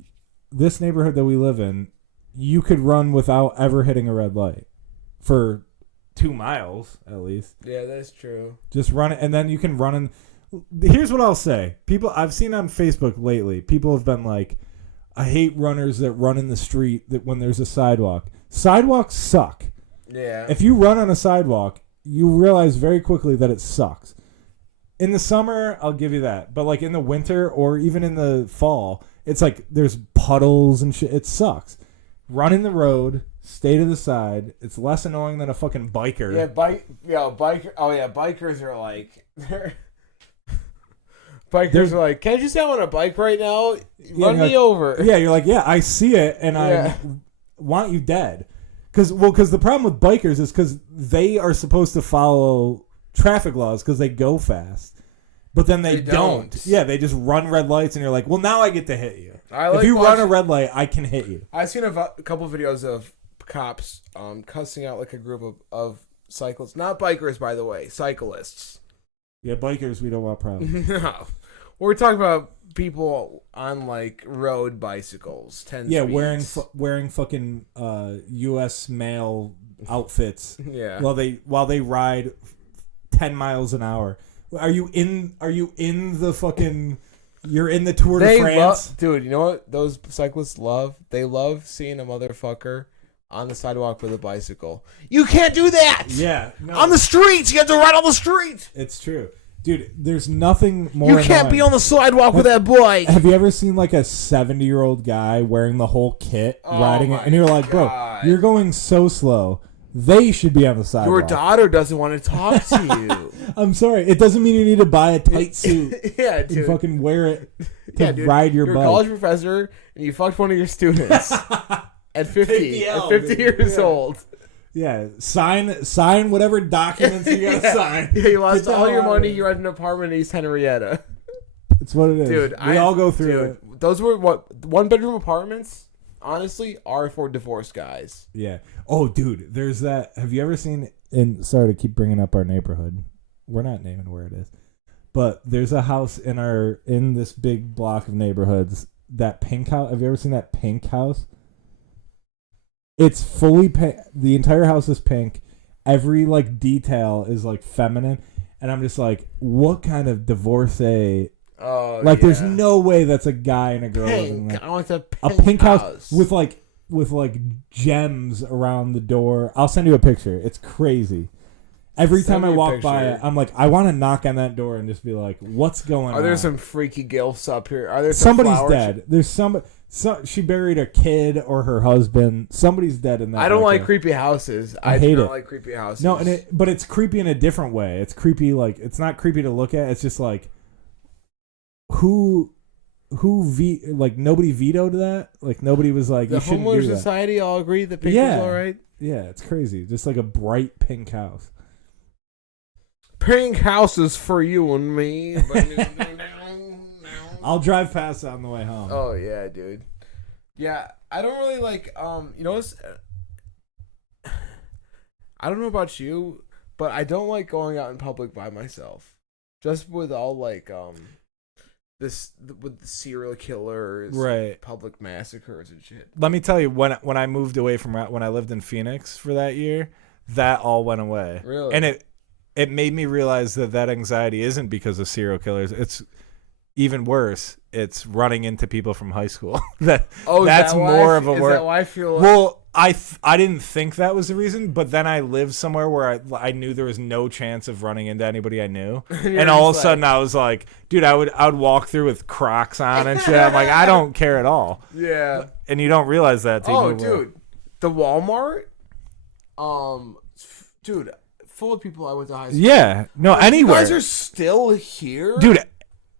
this neighborhood that we live in, you could run without ever hitting a red light for 2 miles at least. Yeah, that's true. Just run it, and then you can run in. Here's what I'll say. People I've seen on Facebook lately, people have been like, I hate runners that run in the street that when there's a sidewalk. Sidewalks suck. Yeah. If you run on a sidewalk, you realize very quickly that it sucks. In the summer, I'll give you that. But like in the winter or even in the fall, it's like there's puddles and shit. It sucks. Run in the road, stay to the side. It's less annoying than a fucking biker. Yeah, biker. Oh yeah, bikers are like Bikers are like, can't you say I'm on a bike right now? Run me over. Yeah, you're like, I see it, and I want you dead. Because the problem with bikers is because they are supposed to follow traffic laws because they go fast. But then they don't. Yeah, they just run red lights, and you're like, well, now I get to hit you. If you run a red light, I can hit you. I've seen a couple videos of cops cussing out like a group of cyclists. Not bikers, by the way. Cyclists. Yeah, bikers, we don't want problems. No. We're talking about people on like road bicycles. 10 speeds. wearing fucking U.S. mail outfits. Yeah. While they ride 10 miles an hour. Are you in the fucking? You're in the Tour de France, dude. You know what those cyclists love? They love seeing a motherfucker on the sidewalk with a bicycle. You can't do that. Yeah, no. On the streets, you have to ride on the street. It's true, dude. There's nothing more. You can't be on the sidewalk with that boy. Have you ever seen like a 70-year-old guy wearing the whole kit riding it, and you're like, bro, you're going so slow. They should be on the sidewalk. Your daughter doesn't want to talk to you. I'm sorry. It doesn't mean you need to buy a tight suit. Yeah, dude. And fucking wear it to ride your bike. You're a college professor, and you fucked one of your students at 50 years old. Yeah, sign whatever documents you got to sign. Yeah, you lost all your money. You rent an apartment in East Henrietta. It's what it is. Dude, we all go through it. Those were one-bedroom apartments, honestly, are for divorced guys. Yeah. Oh, dude, there's that. Have you ever seen, sorry to keep bringing up our neighborhood. We're not naming where it is. But there's a house in this big block of neighborhoods, that pink house. Have you ever seen that pink house? It's fully pink. The entire house is pink. Every like detail is like feminine. And I'm just like, what kind of divorcee Oh, like there's no way that's a guy and a girl living pink. there. I want a A pink house with like gems around the door. I'll send you a picture. It's crazy. Every time I walk by it, I'm like, I want to knock on that door and just be like, "What's going on?" Are there some freaky gilfs up here? Are there somebody's dead? There's she buried a kid or her husband. Somebody's dead in that. I don't like creepy houses. I hate do not it. like creepy houses. No, but it's creepy in a different way. It's creepy like it's not creepy to look at. It's just like like nobody vetoed that. Like nobody was like the you shouldn't homeowner do that. society all agree that pink is all right. Yeah, it's crazy. Just like a bright pink house. Pink houses for you and me. I'll drive past it on the way home. Oh yeah, dude. Yeah, I don't really like. You know, I don't know about you, but I don't like going out in public by myself. Just with all like with the serial killers, right? Public massacres and shit. Let me tell you, when I moved away from when I lived in Phoenix for that year, that all went away. Really, and it made me realize that anxiety isn't because of serial killers. It's even worse. It's running into people from high school. That's more of a word. Is that why I feel? Well, I didn't think that was the reason, but then I lived somewhere where I knew there was no chance of running into anybody I knew, and all of a sudden I was like, dude, I would would walk through with Crocs on and shit. I'm like, I don't care at all. Yeah, and you don't realize that. Oh, dude, the Walmart, dude. Full of people I went to high school. Yeah, no, anywhere. You guys are still here, dude.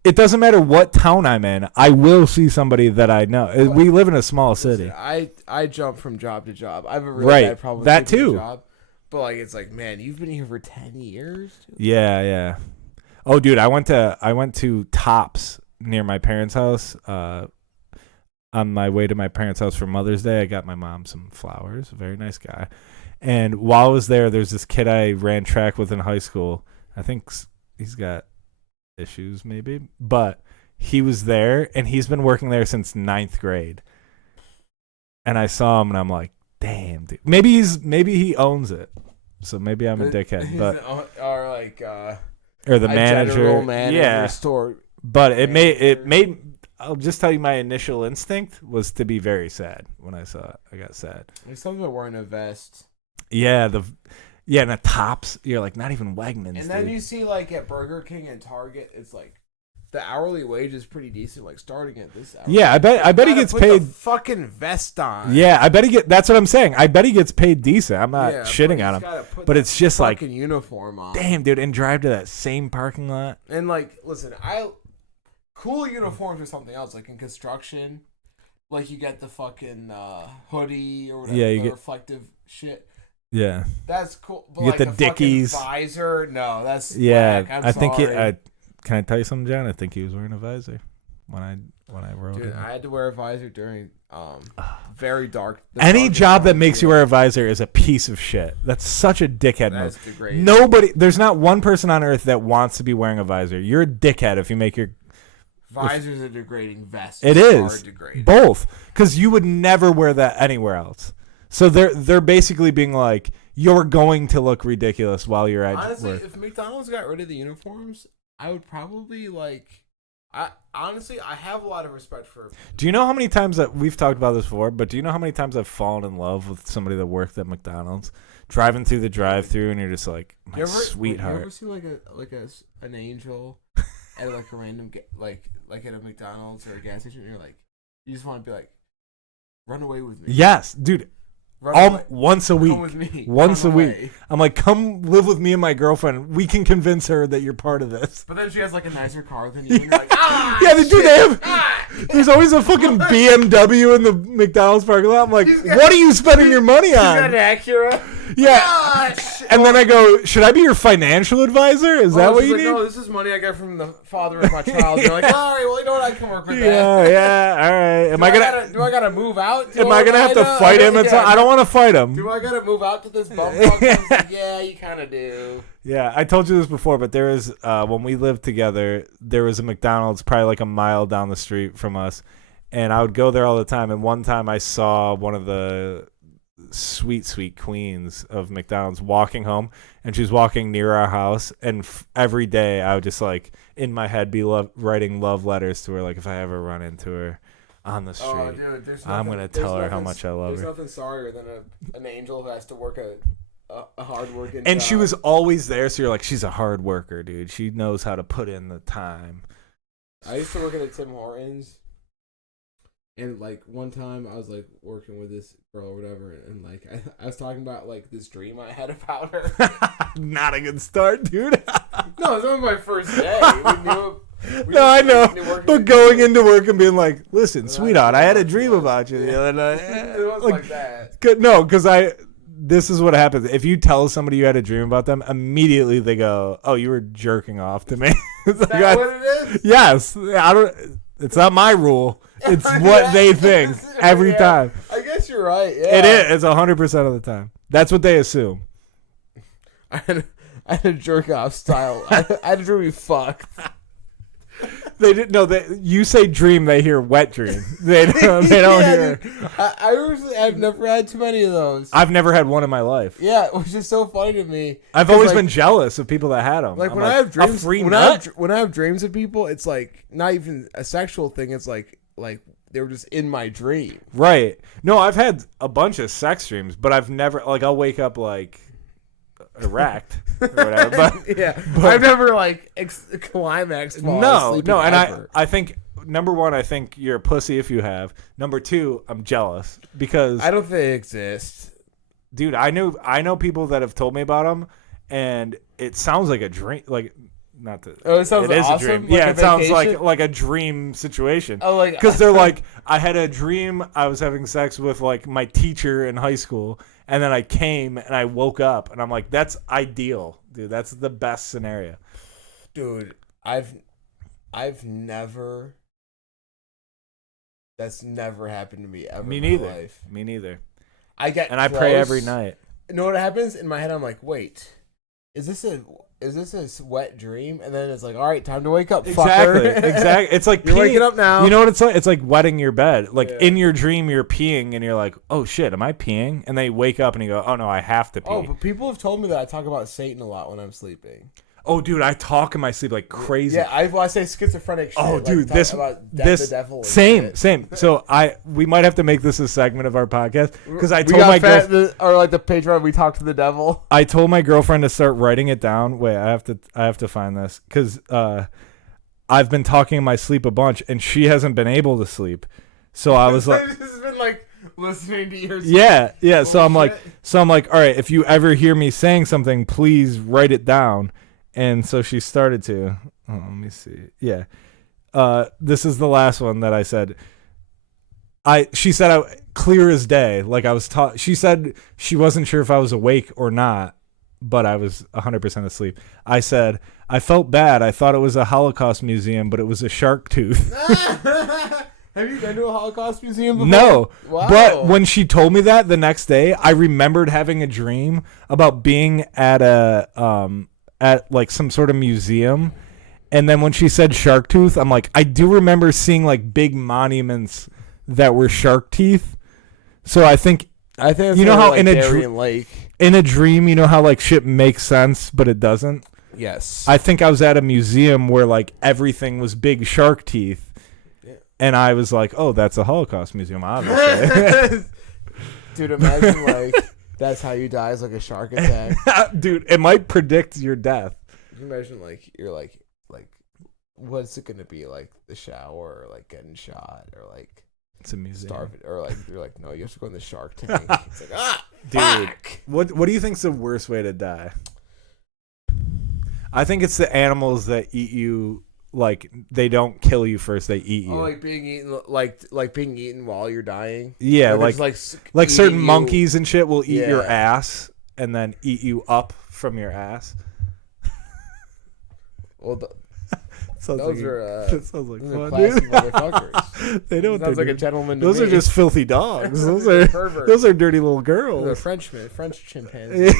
It doesn't matter what town I'm in. I will see somebody that I know. We live in a small city. I jump from job to job. I have a really bad problem with that too. Job, but like it's like, man, you've been here for 10 years. Dude. Yeah. Oh, dude, I went to Tops near my parents' house. On my way to my parents' house for Mother's Day, I got my mom some flowers. A very nice guy. And while I was there's this kid I ran track with in high school. I think he's got issues maybe, but he was there and he's been working there since 9th grade. And I saw him and I'm like, damn, dude. Maybe he owns it. So maybe I'm a dickhead, but or the manager, yeah. Store. But it made. I'll just tell you, my initial instinct was to be very sad when I saw it. I got sad. There's something about wearing a vest. Yeah, and the Tops. You're like, not even Wegmans. And then you see like at Burger King and Target, it's like the hourly wage is pretty decent. Like starting at this hour. Yeah, I bet he gets paid. The fucking vest on. Yeah, I bet he get. That's what I'm saying. I bet he gets paid decent. I'm not shitting on him, but it's just like uniform on. Damn, dude, and drive to that same parking lot. And like, listen, cool uniforms or something else. Like in construction, like you get the fucking hoodie or whatever, the reflective shit. Yeah, that's cool. But you get the Dickies visor. No, that's whack. I think can I tell you something, John? I think he was wearing a visor when I wrote. Dude, I had to wear a visor during very dark. Any job that makes you wear a visor is a piece of shit. That's such a dickhead move. Degrading. There's not one person on earth that wants to be wearing a visor. You're a dickhead if you make your visors are degrading. Vests it is degrading. Both, because you would never wear that anywhere else. So they're basically being like, you're going to look ridiculous while you're at honestly, work. If McDonald's got rid of the uniforms, I would probably I have a lot of respect for. Do you know how many times that we've talked about this before? But do you know how many times I've fallen in love with somebody that worked at McDonald's, driving through the drive-through, and you're just like, my sweetheart. You ever see an angel at like a random like at a McDonald's or a gas station? And you're like, you just want to be like, run away with me. Yes, dude. Once a week. Come with me. Once a week. I'm like, come live with me and my girlfriend. We can convince her that you're part of this. But then she has like a nicer car than you. And you're like, yeah, they do. They have. There's always a fucking BMW in the McDonald's parking lot. I'm like, what are you spending your money on? You got an Acura? Yeah. And then I go, should I be your financial advisor? Is that what you need? No, this is money I got from the father of my child. You're like, all right, well, you know what? I can work with that. Yeah, all right. Do I gotta move out? Am I gonna have to fight him? I don't want to fight him. Do I gotta move out to this bumfuck? Yeah, you kind of do. Yeah, I told you this before, but there was when we lived together, there was a McDonald's probably like a mile down the street from us, and I would go there all the time. And one time I saw one of the sweet queens of McDonald's walking home, and she's walking near our house, and every day I would just like in my head be writing love letters to her, like if I ever run into her on the street. Oh, dude, I'm gonna tell her how much I love her. There's nothing sorrier than an angel who has to work a hard working and job. She was always there, so you're like, she's a hard worker, dude. She knows how to put in the time. I used to work at a Tim Hortons, and like one time I was like working with this girl or whatever, and like I was talking about like this dream I had about her. Not a good start, dude. No, it was my first day. I know. But going into work and being like, listen, sweetheart, I had a dream about you the other night. It wasn't like that. No, because this is what happens. If you tell somebody you had a dream about them, immediately they go, oh, you were jerking off to me. Is that what it is? Yes. It's not my rule. It's what they think every time. I guess you're right. Yeah. It is. It's 100% of the time. That's what they assume. I had a jerk off style. I had a dream we fucked. They didn't know that you say dream, they hear wet dream. They don't hear. I've never had too many of those. I've never had one in my life. Yeah, which is so funny to me. I've always been jealous of people that had them. Like when I have dreams, when I have dreams of people, it's like not even a sexual thing. It's like they were just in my dream. Right. No, I've had a bunch of sex dreams, but I've never I'll wake up like erect or whatever. But I've never like climaxed. No, and I think number one, I think you're a pussy if you have. Number two, I'm jealous because I don't think they exist, dude. I know people that have told me about them, and it sounds like a dream. Like not that it sounds it is awesome. a dream. Like yeah, a it sounds vacation? like a dream situation. Oh, like because they're like, I had a dream. I was having sex with like my teacher in high school. And then I came and I woke up and I'm like, that's ideal, dude. That's the best scenario. Dude, I've never. That's never happened to me ever. Me neither. In my life. Me neither. I get and I pray every night. You know what happens in my head? I'm like, wait, is this a wet dream? And then it's like, all right, time to wake up. Exactly. Fucker. Exactly. It's like you're waking up now. You know what it's like? It's like wetting your bed. Like in your dream, you're peeing, and you're like, "Oh shit, am I peeing?" And then you wake up and you go, "Oh no, I have to pee." Oh, but people have told me that I talk about Satan a lot when I'm sleeping. Oh, dude, I talk in my sleep like crazy. Yeah, I say schizophrenic shit. Oh, dude, this the devil. Same. So we might have to make this a segment of our podcast because I told my girlfriend, or like the Patreon, we talk to the devil. I told my girlfriend to start writing it down. Wait, I have to find this because I've been talking in my sleep a bunch, and she hasn't been able to sleep. So I was like, this has been like listening to your yeah. So I'm like, all right, if you ever hear me saying something, please write it down. And so she started to. Oh, let me see. Yeah. This is the last one that I said. She said clear as day. Like I was taught. She said she wasn't sure if I was awake or not, but I was 100% asleep. I said I felt bad. I thought it was a Holocaust museum, but it was a shark tooth. Have you been to a Holocaust museum before? No. Wow. But when she told me that the next day, I remembered having a dream about being at at like some sort of museum, and then when she said shark tooth, I'm like, I do remember seeing like big monuments that were shark teeth. So I think you know how like in a dream, you know how like shit makes sense but it doesn't. Yes. I think I was at a museum where like everything was big shark teeth, and I was like, oh, that's a Holocaust museum, obviously. Dude, imagine like. That's how you die, is like a shark attack. Dude, it might predict your death. Can you imagine like you're like what's it gonna be like the shower or like getting shot or like it's a museum starving or like you're like no, you have to go in the shark tank. It's like dude, fuck. What do you think's the worst way to die? I think it's the animals that eat you. Like they don't kill you first; they eat you. Oh, like being eaten, like being eaten while you're dying. Yeah, like certain monkeys and shit will eat your ass and then eat you up from your ass. Well, sounds like fun, classy dude. motherfuckers. They don't. Sounds like a gentleman. Those are just filthy dogs. Those are dirty little girls. They're French chimpanzees.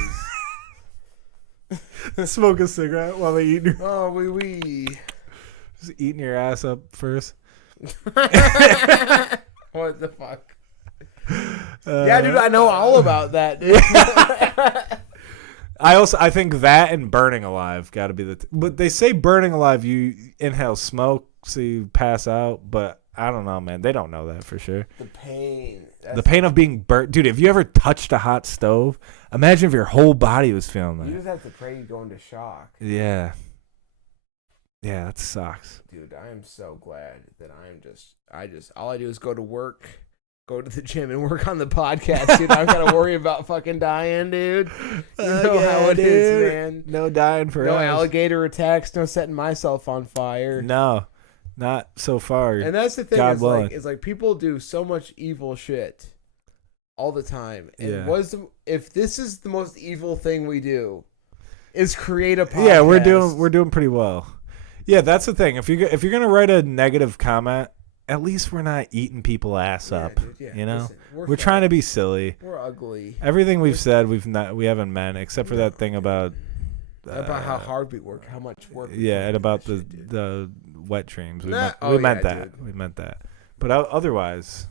Smoke a cigarette while they eat. Oh, wee. Just eating your ass up first. What the fuck? Yeah, dude, I know all about that, dude. I think that and burning alive got to be but they say burning alive, you inhale smoke so you pass out, but I don't know, man. They don't know that for sure. The pain. The pain of being burnt. Dude, have you ever touched a hot stove? Imagine if your whole body was feeling that. You just have to pray you go into shock. Yeah. Yeah, that sucks. Dude, I am so glad that all I do is go to work, go to the gym, and work on the podcast, dude. I've got to worry about fucking dying, dude. You know how it is, man. No dying for No us. alligator attacks, no setting myself on fire. No, not so far. And that's the thing, God willing. is like people do so much evil shit all the time. And Yeah. if this is the most evil thing we do, is create a podcast. Yeah, we're doing pretty well. Yeah, that's the thing. If you're gonna write a negative comment, at least we're not eating people ass up. Dude, yeah. You know, Listen, we're trying to be silly. We're ugly. Everything we've said, we haven't meant, except for that thing about how hard we work, how much work. Yeah, and about the wet dreams. We meant that. Dude. We meant that. But otherwise,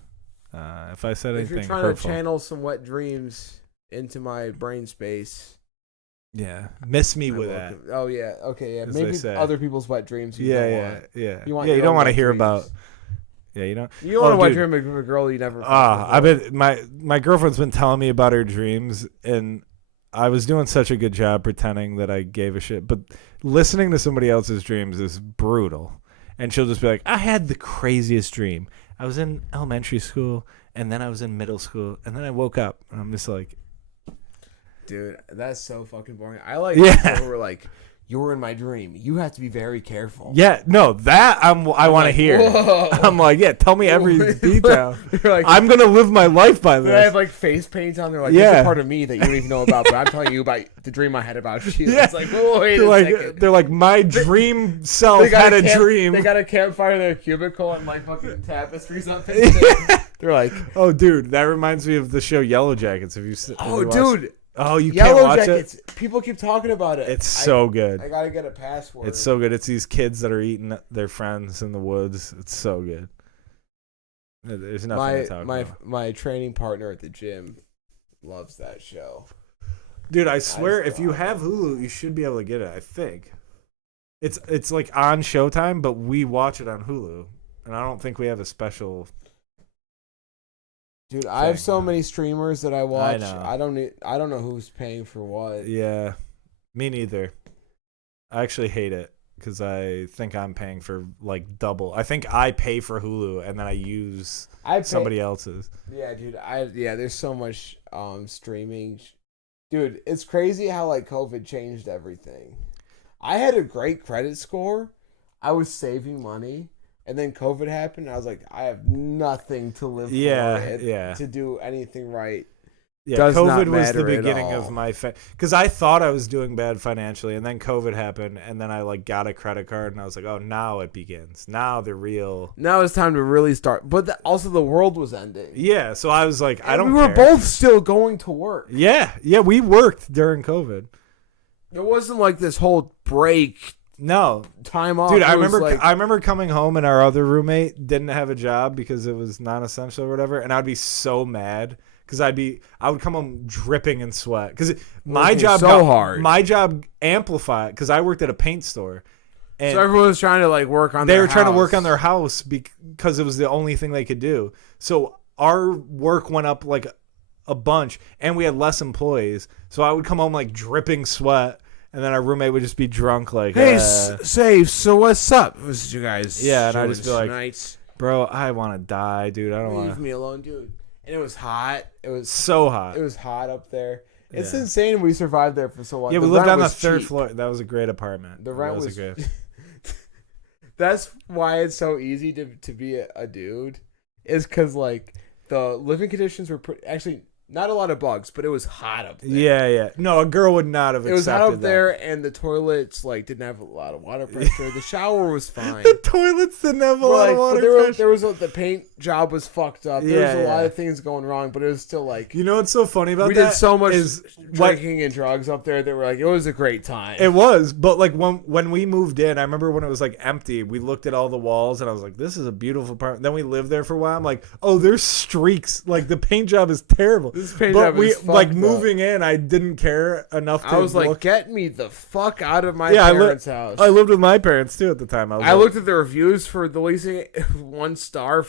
if I said if anything you're trying hurtful, to channel some wet dreams into my brain space, yeah, miss me with welcome. that. Oh yeah, okay, yeah. As Maybe they say. other people's wet dreams. You Yeah, don't yeah, want. yeah. You want yeah, your you don't own want to wet hear dreams. about. Yeah, you don't. You don't want to wet dude. dream of a girl you never. I've been my girlfriend's been telling me about her dreams, and I was doing such a good job pretending that I gave a shit. But listening to somebody else's dreams is brutal. And she'll just be like, I had the craziest dream. I was in elementary school, and then I was in middle school, and then I woke up, and I'm just like, dude, that's so fucking boring. I like Yeah. people who are like, you were in my dream. You have to be very careful. yeah, no, that I want to hear. Whoa. I'm like, yeah, tell me every detail. You're like, I'm gonna live my life by they have this. like face paint on. They're like, Yeah. this is a part of me that you don't even know about, but I'm telling you about the dream I had about you. Yeah. It's like, whoa, wait They're a like, second. they're like, my dream self They got had a dream. They got a campfire in their cubicle and like fucking tapestries up in there. They're like, Oh, dude, that reminds me of the show Yellow Jackets. Have you? oh, dude, Oh, you can't Yellow watch Jackets. it. People keep talking about it. It's so good. I gotta get a password. It's so good. It's these kids that are eating their friends in the woods. It's so good. There's nothing to talk about. My training partner at the gym loves that show. Dude, I swear, if you still have Hulu, you should be able to get it. I think it's like on Showtime, but we watch it on Hulu, and I don't think we have a special. Dude, I have so man. many streamers that I watch. know. I don't know who's paying for what. Yeah, me neither. I actually hate it because I think I'm paying for like double. I think I pay for Hulu and then I use somebody else's. Yeah, dude. There's so much streaming. Dude, it's crazy how like COVID changed everything. I had a great credit score. I was saving money. And then COVID happened, and I was like, I have nothing to live for. To do anything right. Yeah, Does COVID not was the matter at beginning all. of my because I thought I was doing bad financially, and then COVID happened, and then I like got a credit card, and I was like, oh, now it begins. Now the real. Now it's time to really start. But also the world was ending. Yeah, so I was like, I don't. We were care. both still going to work. Yeah, we worked during COVID. There wasn't like this whole break. No, Time off. dude, It I was remember. like, I remember coming home and our other roommate didn't have a job because it was non-essential or whatever, and I'd be so mad because I would come home dripping in sweat because my job so hard. My job amplified because I worked at a paint store, and so everyone was trying to like work on. they their were trying to work house. on their house because it was the only thing they could do. So our work went up like a bunch, and we had less employees. So I would come home like dripping sweat. And then our roommate would just be drunk, like, Hey, Save, so what's up? This is you guys. Yeah, and I'd just be like, tonight? bro, I want to die, dude. I don't want Leave to. me alone, dude. And it was hot. It was So hot. It was hot up there. It's Yeah. insane we survived there for so long. Yeah, we The lived rent on the was third cheap. floor. That was a great apartment. The rent That was. a great. That's why it's so easy to be a dude, is because like the living conditions were actually Not a lot of bugs, but it was hot up there. Yeah. No, a girl would not have accepted that. It was hot up there, and the toilets didn't have a lot of water pressure. The shower was fine. The toilets didn't have a lot of water pressure. There was the paint job was fucked up. There was a lot of things going wrong, but it was still You know what's so funny about that? We did so much drinking and drugs up there that it was a great time. It was, but when we moved in, I remember when it was empty, we looked at all the walls, and I was like, this is a beautiful apartment. Then we lived there for a while. I'm like, oh, there's streaks. The paint job is terrible. Moving in, I didn't care enough to look. Get me the fuck out of my parents' house. I lived with my parents too at the time. I looked at the reviews for the leasing, 1 star.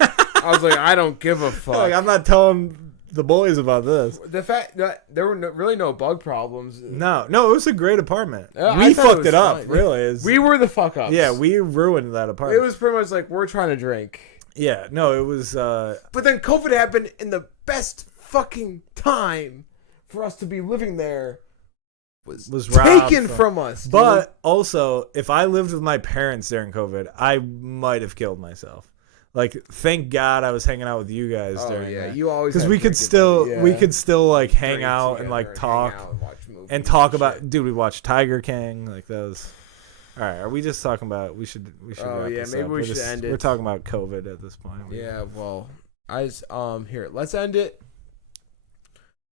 I was like, I don't give a fuck. I'm not telling the boys about this. The fact that there were really no bug problems. No, it was a great apartment. We fucked it up, really. We were the fuck ups. Yeah, we ruined that apartment. It was pretty much we're trying to drink. Yeah, no, it was. But then COVID happened in the best fucking time for us to be living there was taken from us. Dude. But also, if I lived with my parents during COVID, I might have killed myself. Thank God I was hanging out with you guys during that. You always because we could still hang out and talk and talk about. Dude, we watched Tiger King those. All right, are we just talking about? We should. Oh yeah, maybe we should end it. We're talking about COVID at this point. Yeah, well, here. Let's end it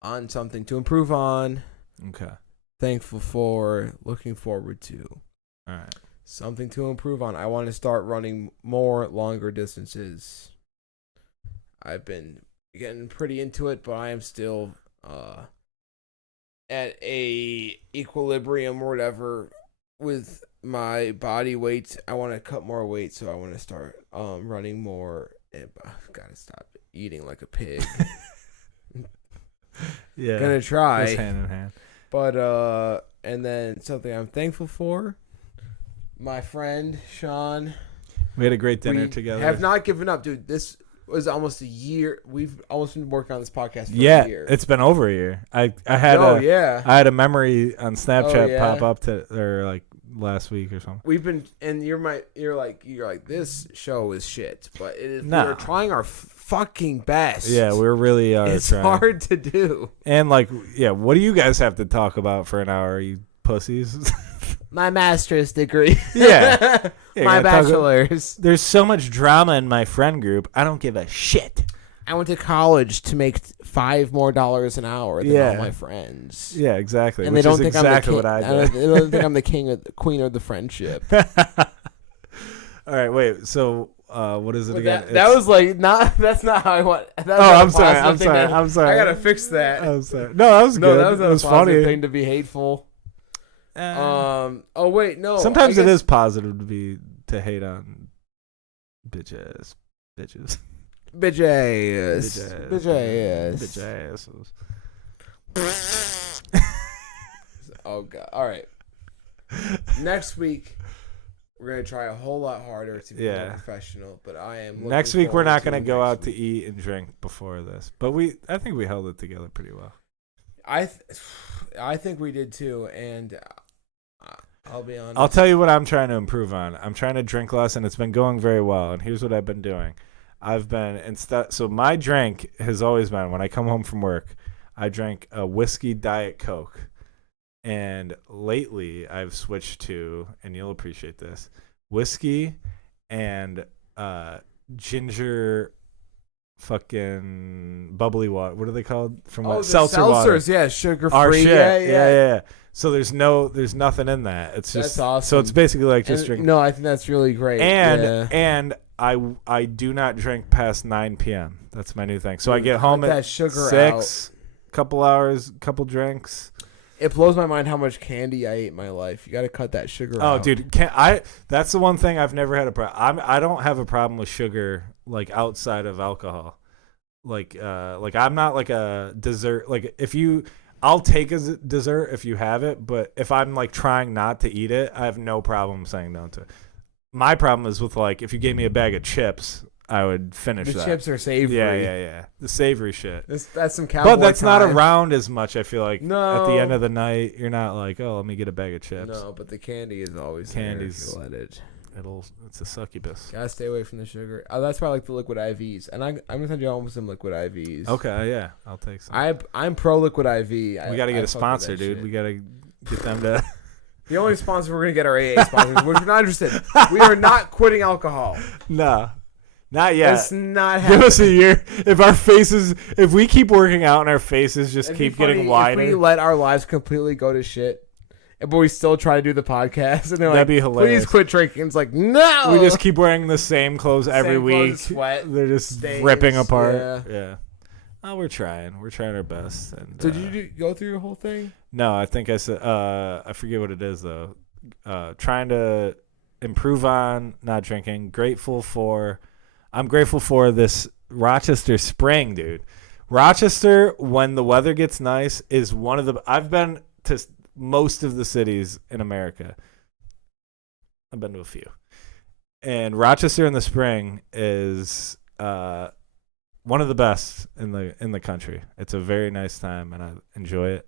on something to improve on. Okay. Thankful for, looking forward to. All right. Something to improve on. I want to start running more longer distances. I've been getting pretty into it, but I am still at a equilibrium or whatever with my body weight. I want to cut more weight, so I want to start running more. I've got to stop eating like a pig. Yeah, gonna try. Goes hand in hand. But and then something I'm thankful for. My friend Sean. We had a great dinner together. Have not given up, dude. This was almost a year. We've almost been working on this podcast for a year. It's been over a year. I had a memory on Snapchat pop up last week or something. We've been, and you're like this show is shit, but it is. We're trying our fucking best. Yeah, we're really it's trying. Hard to do. And what do you guys have to talk about for an hour, you pussies? My master's degree. Yeah. My bachelor's. There's so much drama in my friend group. I don't give a shit. I went to college to make $5 more an hour than all my friends. Yeah, exactly. And Which they don't is think exactly I'm the what I did. They don't think I'm the queen of the friendship. All right, wait. So, what is it again? That was that's not how I want. I'm sorry. I gotta fix that. I'm sorry. No, that was good. That was a funny thing to be hateful. Oh wait, no. Sometimes it is positive to hate on bitches. Oh god. All right. Next week we're gonna try a whole lot harder to be more professional. But I am. Next week we're not gonna go out to eat and drink before this. But I think we held it together pretty well. I think we did too, and I'll be honest. I'll tell you what I'm trying to improve on. I'm trying to drink less, and it's been going very well. And here's what I've been doing. So my drink has always been, when I come home from work, I drink a whiskey Diet Coke. And lately I've switched to, and you'll appreciate this, whiskey and ginger fucking bubbly water. What are they called? From seltzer water. Yeah, sugar free. Our shit. Yeah. So there's nothing in that. It's just that's awesome. So it's basically just drinking. No, I think that's really great. And I do not drink past 9 p.m. That's my new thing. So I get home at 6, couple hours, couple drinks. It blows my mind how much candy I ate in my life. You got to cut that sugar out. Oh, dude, that's the one thing I've never had a problem. I don't have a problem with sugar outside of alcohol. I'm not a dessert. I'll take a dessert if you have it, but if I'm trying not to eat it, I have no problem saying no to it. My problem is with if you gave me a bag of chips, I would finish that. The chips are savory. Yeah. The savory shit. That's some cowboy But that's time. not around as much, I feel like. No. At the end of the night, you're not let me get a bag of chips. No, but the candy is always there if you let it. It's a succubus. Gotta stay away from the sugar. Oh, that's why I like the liquid IVs, and I'm gonna send you home some liquid IVs. Okay, yeah, I'll take some. I'm pro liquid IV. We got to get a sponsor, dude. Shit. We got to get them to. The only sponsor we're gonna get are AA sponsors, which we're not interested. We are not quitting alcohol. No, not yet. It's not happening. Give us a year. If we keep working out and our faces just keep getting wider. If we let our lives completely go to shit, but we still try to do the podcast, and they're that'd be hilarious. Please quit drinking. It's like, no. We just keep wearing the same clothes every week. Sweat. They're just stains, ripping apart. Yeah. Oh, we're trying. We're trying our best. And, did you go through your whole thing? No, I think I said. I forget what it is though. Trying to improve on not drinking. I'm grateful for this Rochester spring, dude. Rochester, when the weather gets nice, is one of the. I've been to most of the cities in America. I've been to a few, and Rochester in the spring is one of the best in the country. It's a very nice time, and I enjoy it.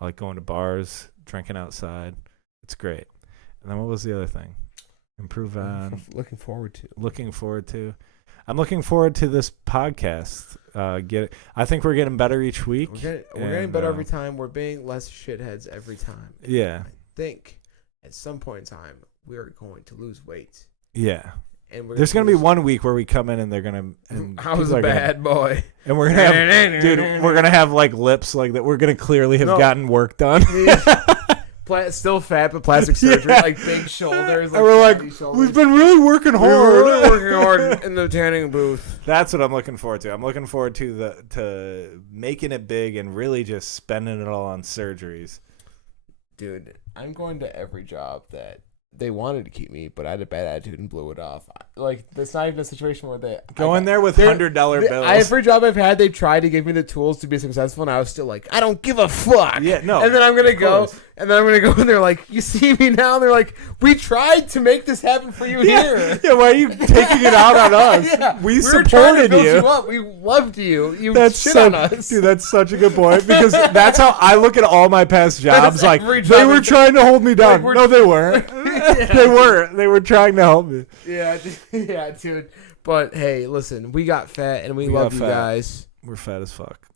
I like going to bars, drinking outside. It's great. And then what was the other thing? Improve on. Looking forward to. I'm looking forward to this podcast. I think we're getting better each week. We're getting better every time. We're being less shitheads every time. Yeah. I think at some point in time we're going to lose weight. Yeah. And there's gonna be 1 week where we come in and they're gonna. And I was a bad boy. And we're gonna have, dude. We're gonna have like lips like that. We're gonna clearly have gotten work done. Still fat, but plastic surgery, like big shoulders. And we're like, we've been really working hard. We're really working hard in the tanning booth. That's what I'm looking forward to. I'm looking forward to making it big and really just spending it all on surgeries. Dude, I'm going to every job that they wanted to keep me, but I had a bad attitude and blew it off. Like, that's not even a situation where they go in there with $100 bills. Every job I've had, they've tried to give me the tools to be successful, and I was still like, I don't give a fuck. Yeah, no. And then I'm gonna go, and they're like, you see me now? And they're like, we tried to make this happen for you here. Yeah, why are you taking it out on us? Yeah, we supported you. Up. We loved you. You shit on us. Dude, that's such a good point, because that's how I look at all my past jobs. Like, they were trying to hold me down. No, they weren't. They were. They were trying to help me. Yeah, dude. But hey, listen, we got fat, and we love you guys. We're fat as fuck.